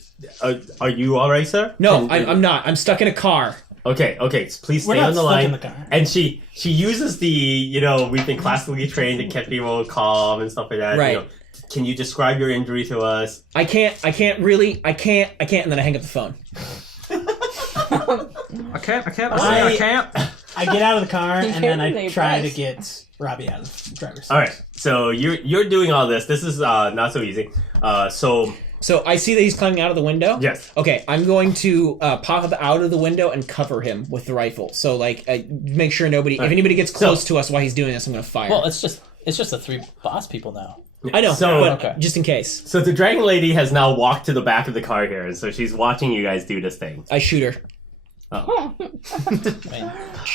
Are you all right, sir? No, Can- I'm not. I'm stuck in a car. Okay, so please We're stay not on the stuck line. in the car. And she uses the we've been classically trained to keep people calm and stuff like that. Right. Can you describe your injury to us? I can't, and then I hang up the phone. I can't. I get out of the car and then I They try to press. get Robbie out of the driver's seat. All right. So you're doing all this. This is not so easy. So I see that he's climbing out of the window. Yes. Okay, I'm going to pop up out of the window and cover him with the rifle. So like, make sure nobody, if anybody gets close to us while he's doing this, I'm going to fire. Well, it's just the 3 boss people now. I know, So- but Okay. just in case, So the dragon lady has now walked to the back of the car here, and so she's watching you guys do this thing. I shoot her. Oh.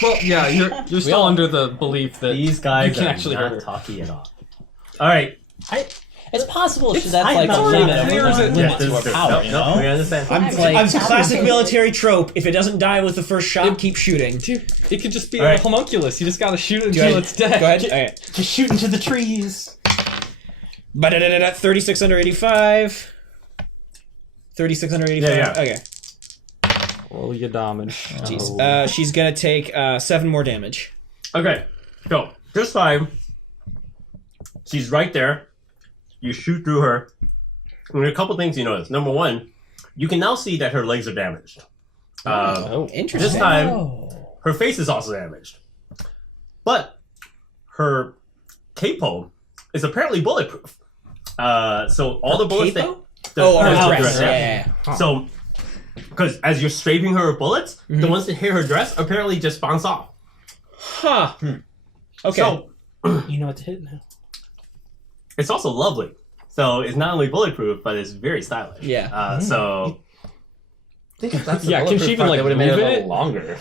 Well, yeah, you're still under the belief that These guys you can are actually hurt not her. talky at all. All right. It's possible that's I like a thought limit that of there was a- limit this to is our true. power, Nope, you nope, know? we understand. I'm like, I'm classic military trope. If it doesn't die with the first shot, keep shooting. It could just be All a right. homunculus. You just gotta shoot it Go until ahead. it's dead. Go ahead. Okay. Just shoot into the trees. 36 under 85. 36 under 85. Yeah. Okay. Roll your damage. Jeez. She's gonna take 7 more damage. Okay, so this time, she's right there. You shoot through her. And there are a couple things you notice. Number one, you can now see that her legs are damaged. Interesting. This time, Oh. her face is also damaged. But her capo is apparently bulletproof. So all the bullets capo? that... Her dress, dress. Yeah. So, because as you're strafing her with bullets, the ones that hit her dress apparently just bounce off. Huh. Okay. So, You know what to hit now. it's also lovely. So it's not only bulletproof, but it's very stylish. Yeah. So, I think if that's the Yeah, can she bulletproof even, part, like, they would have made it a move little it? longer.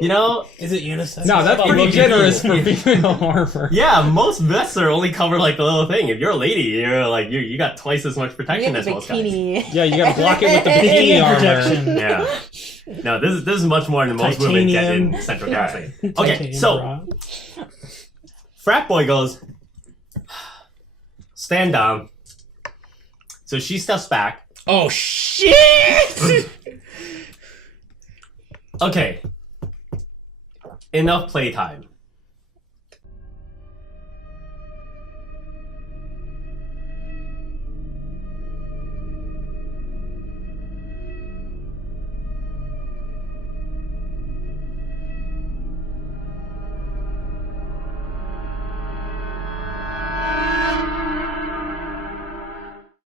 you know, Is it unisex? No, that's pretty generous for female armor. yeah, most vests are only cover like the little thing. If you're a lady, you're like you got twice as much You protection get as the most guys. bikini. Yeah, you gotta block it with the bikini armor. protection. Yeah. No, this is much more than most women get in Titanium. Central Casting. Okay, Titanium so bra. frat boy goes, stand down. So she steps back. Oh shit! Okay. Enough playtime.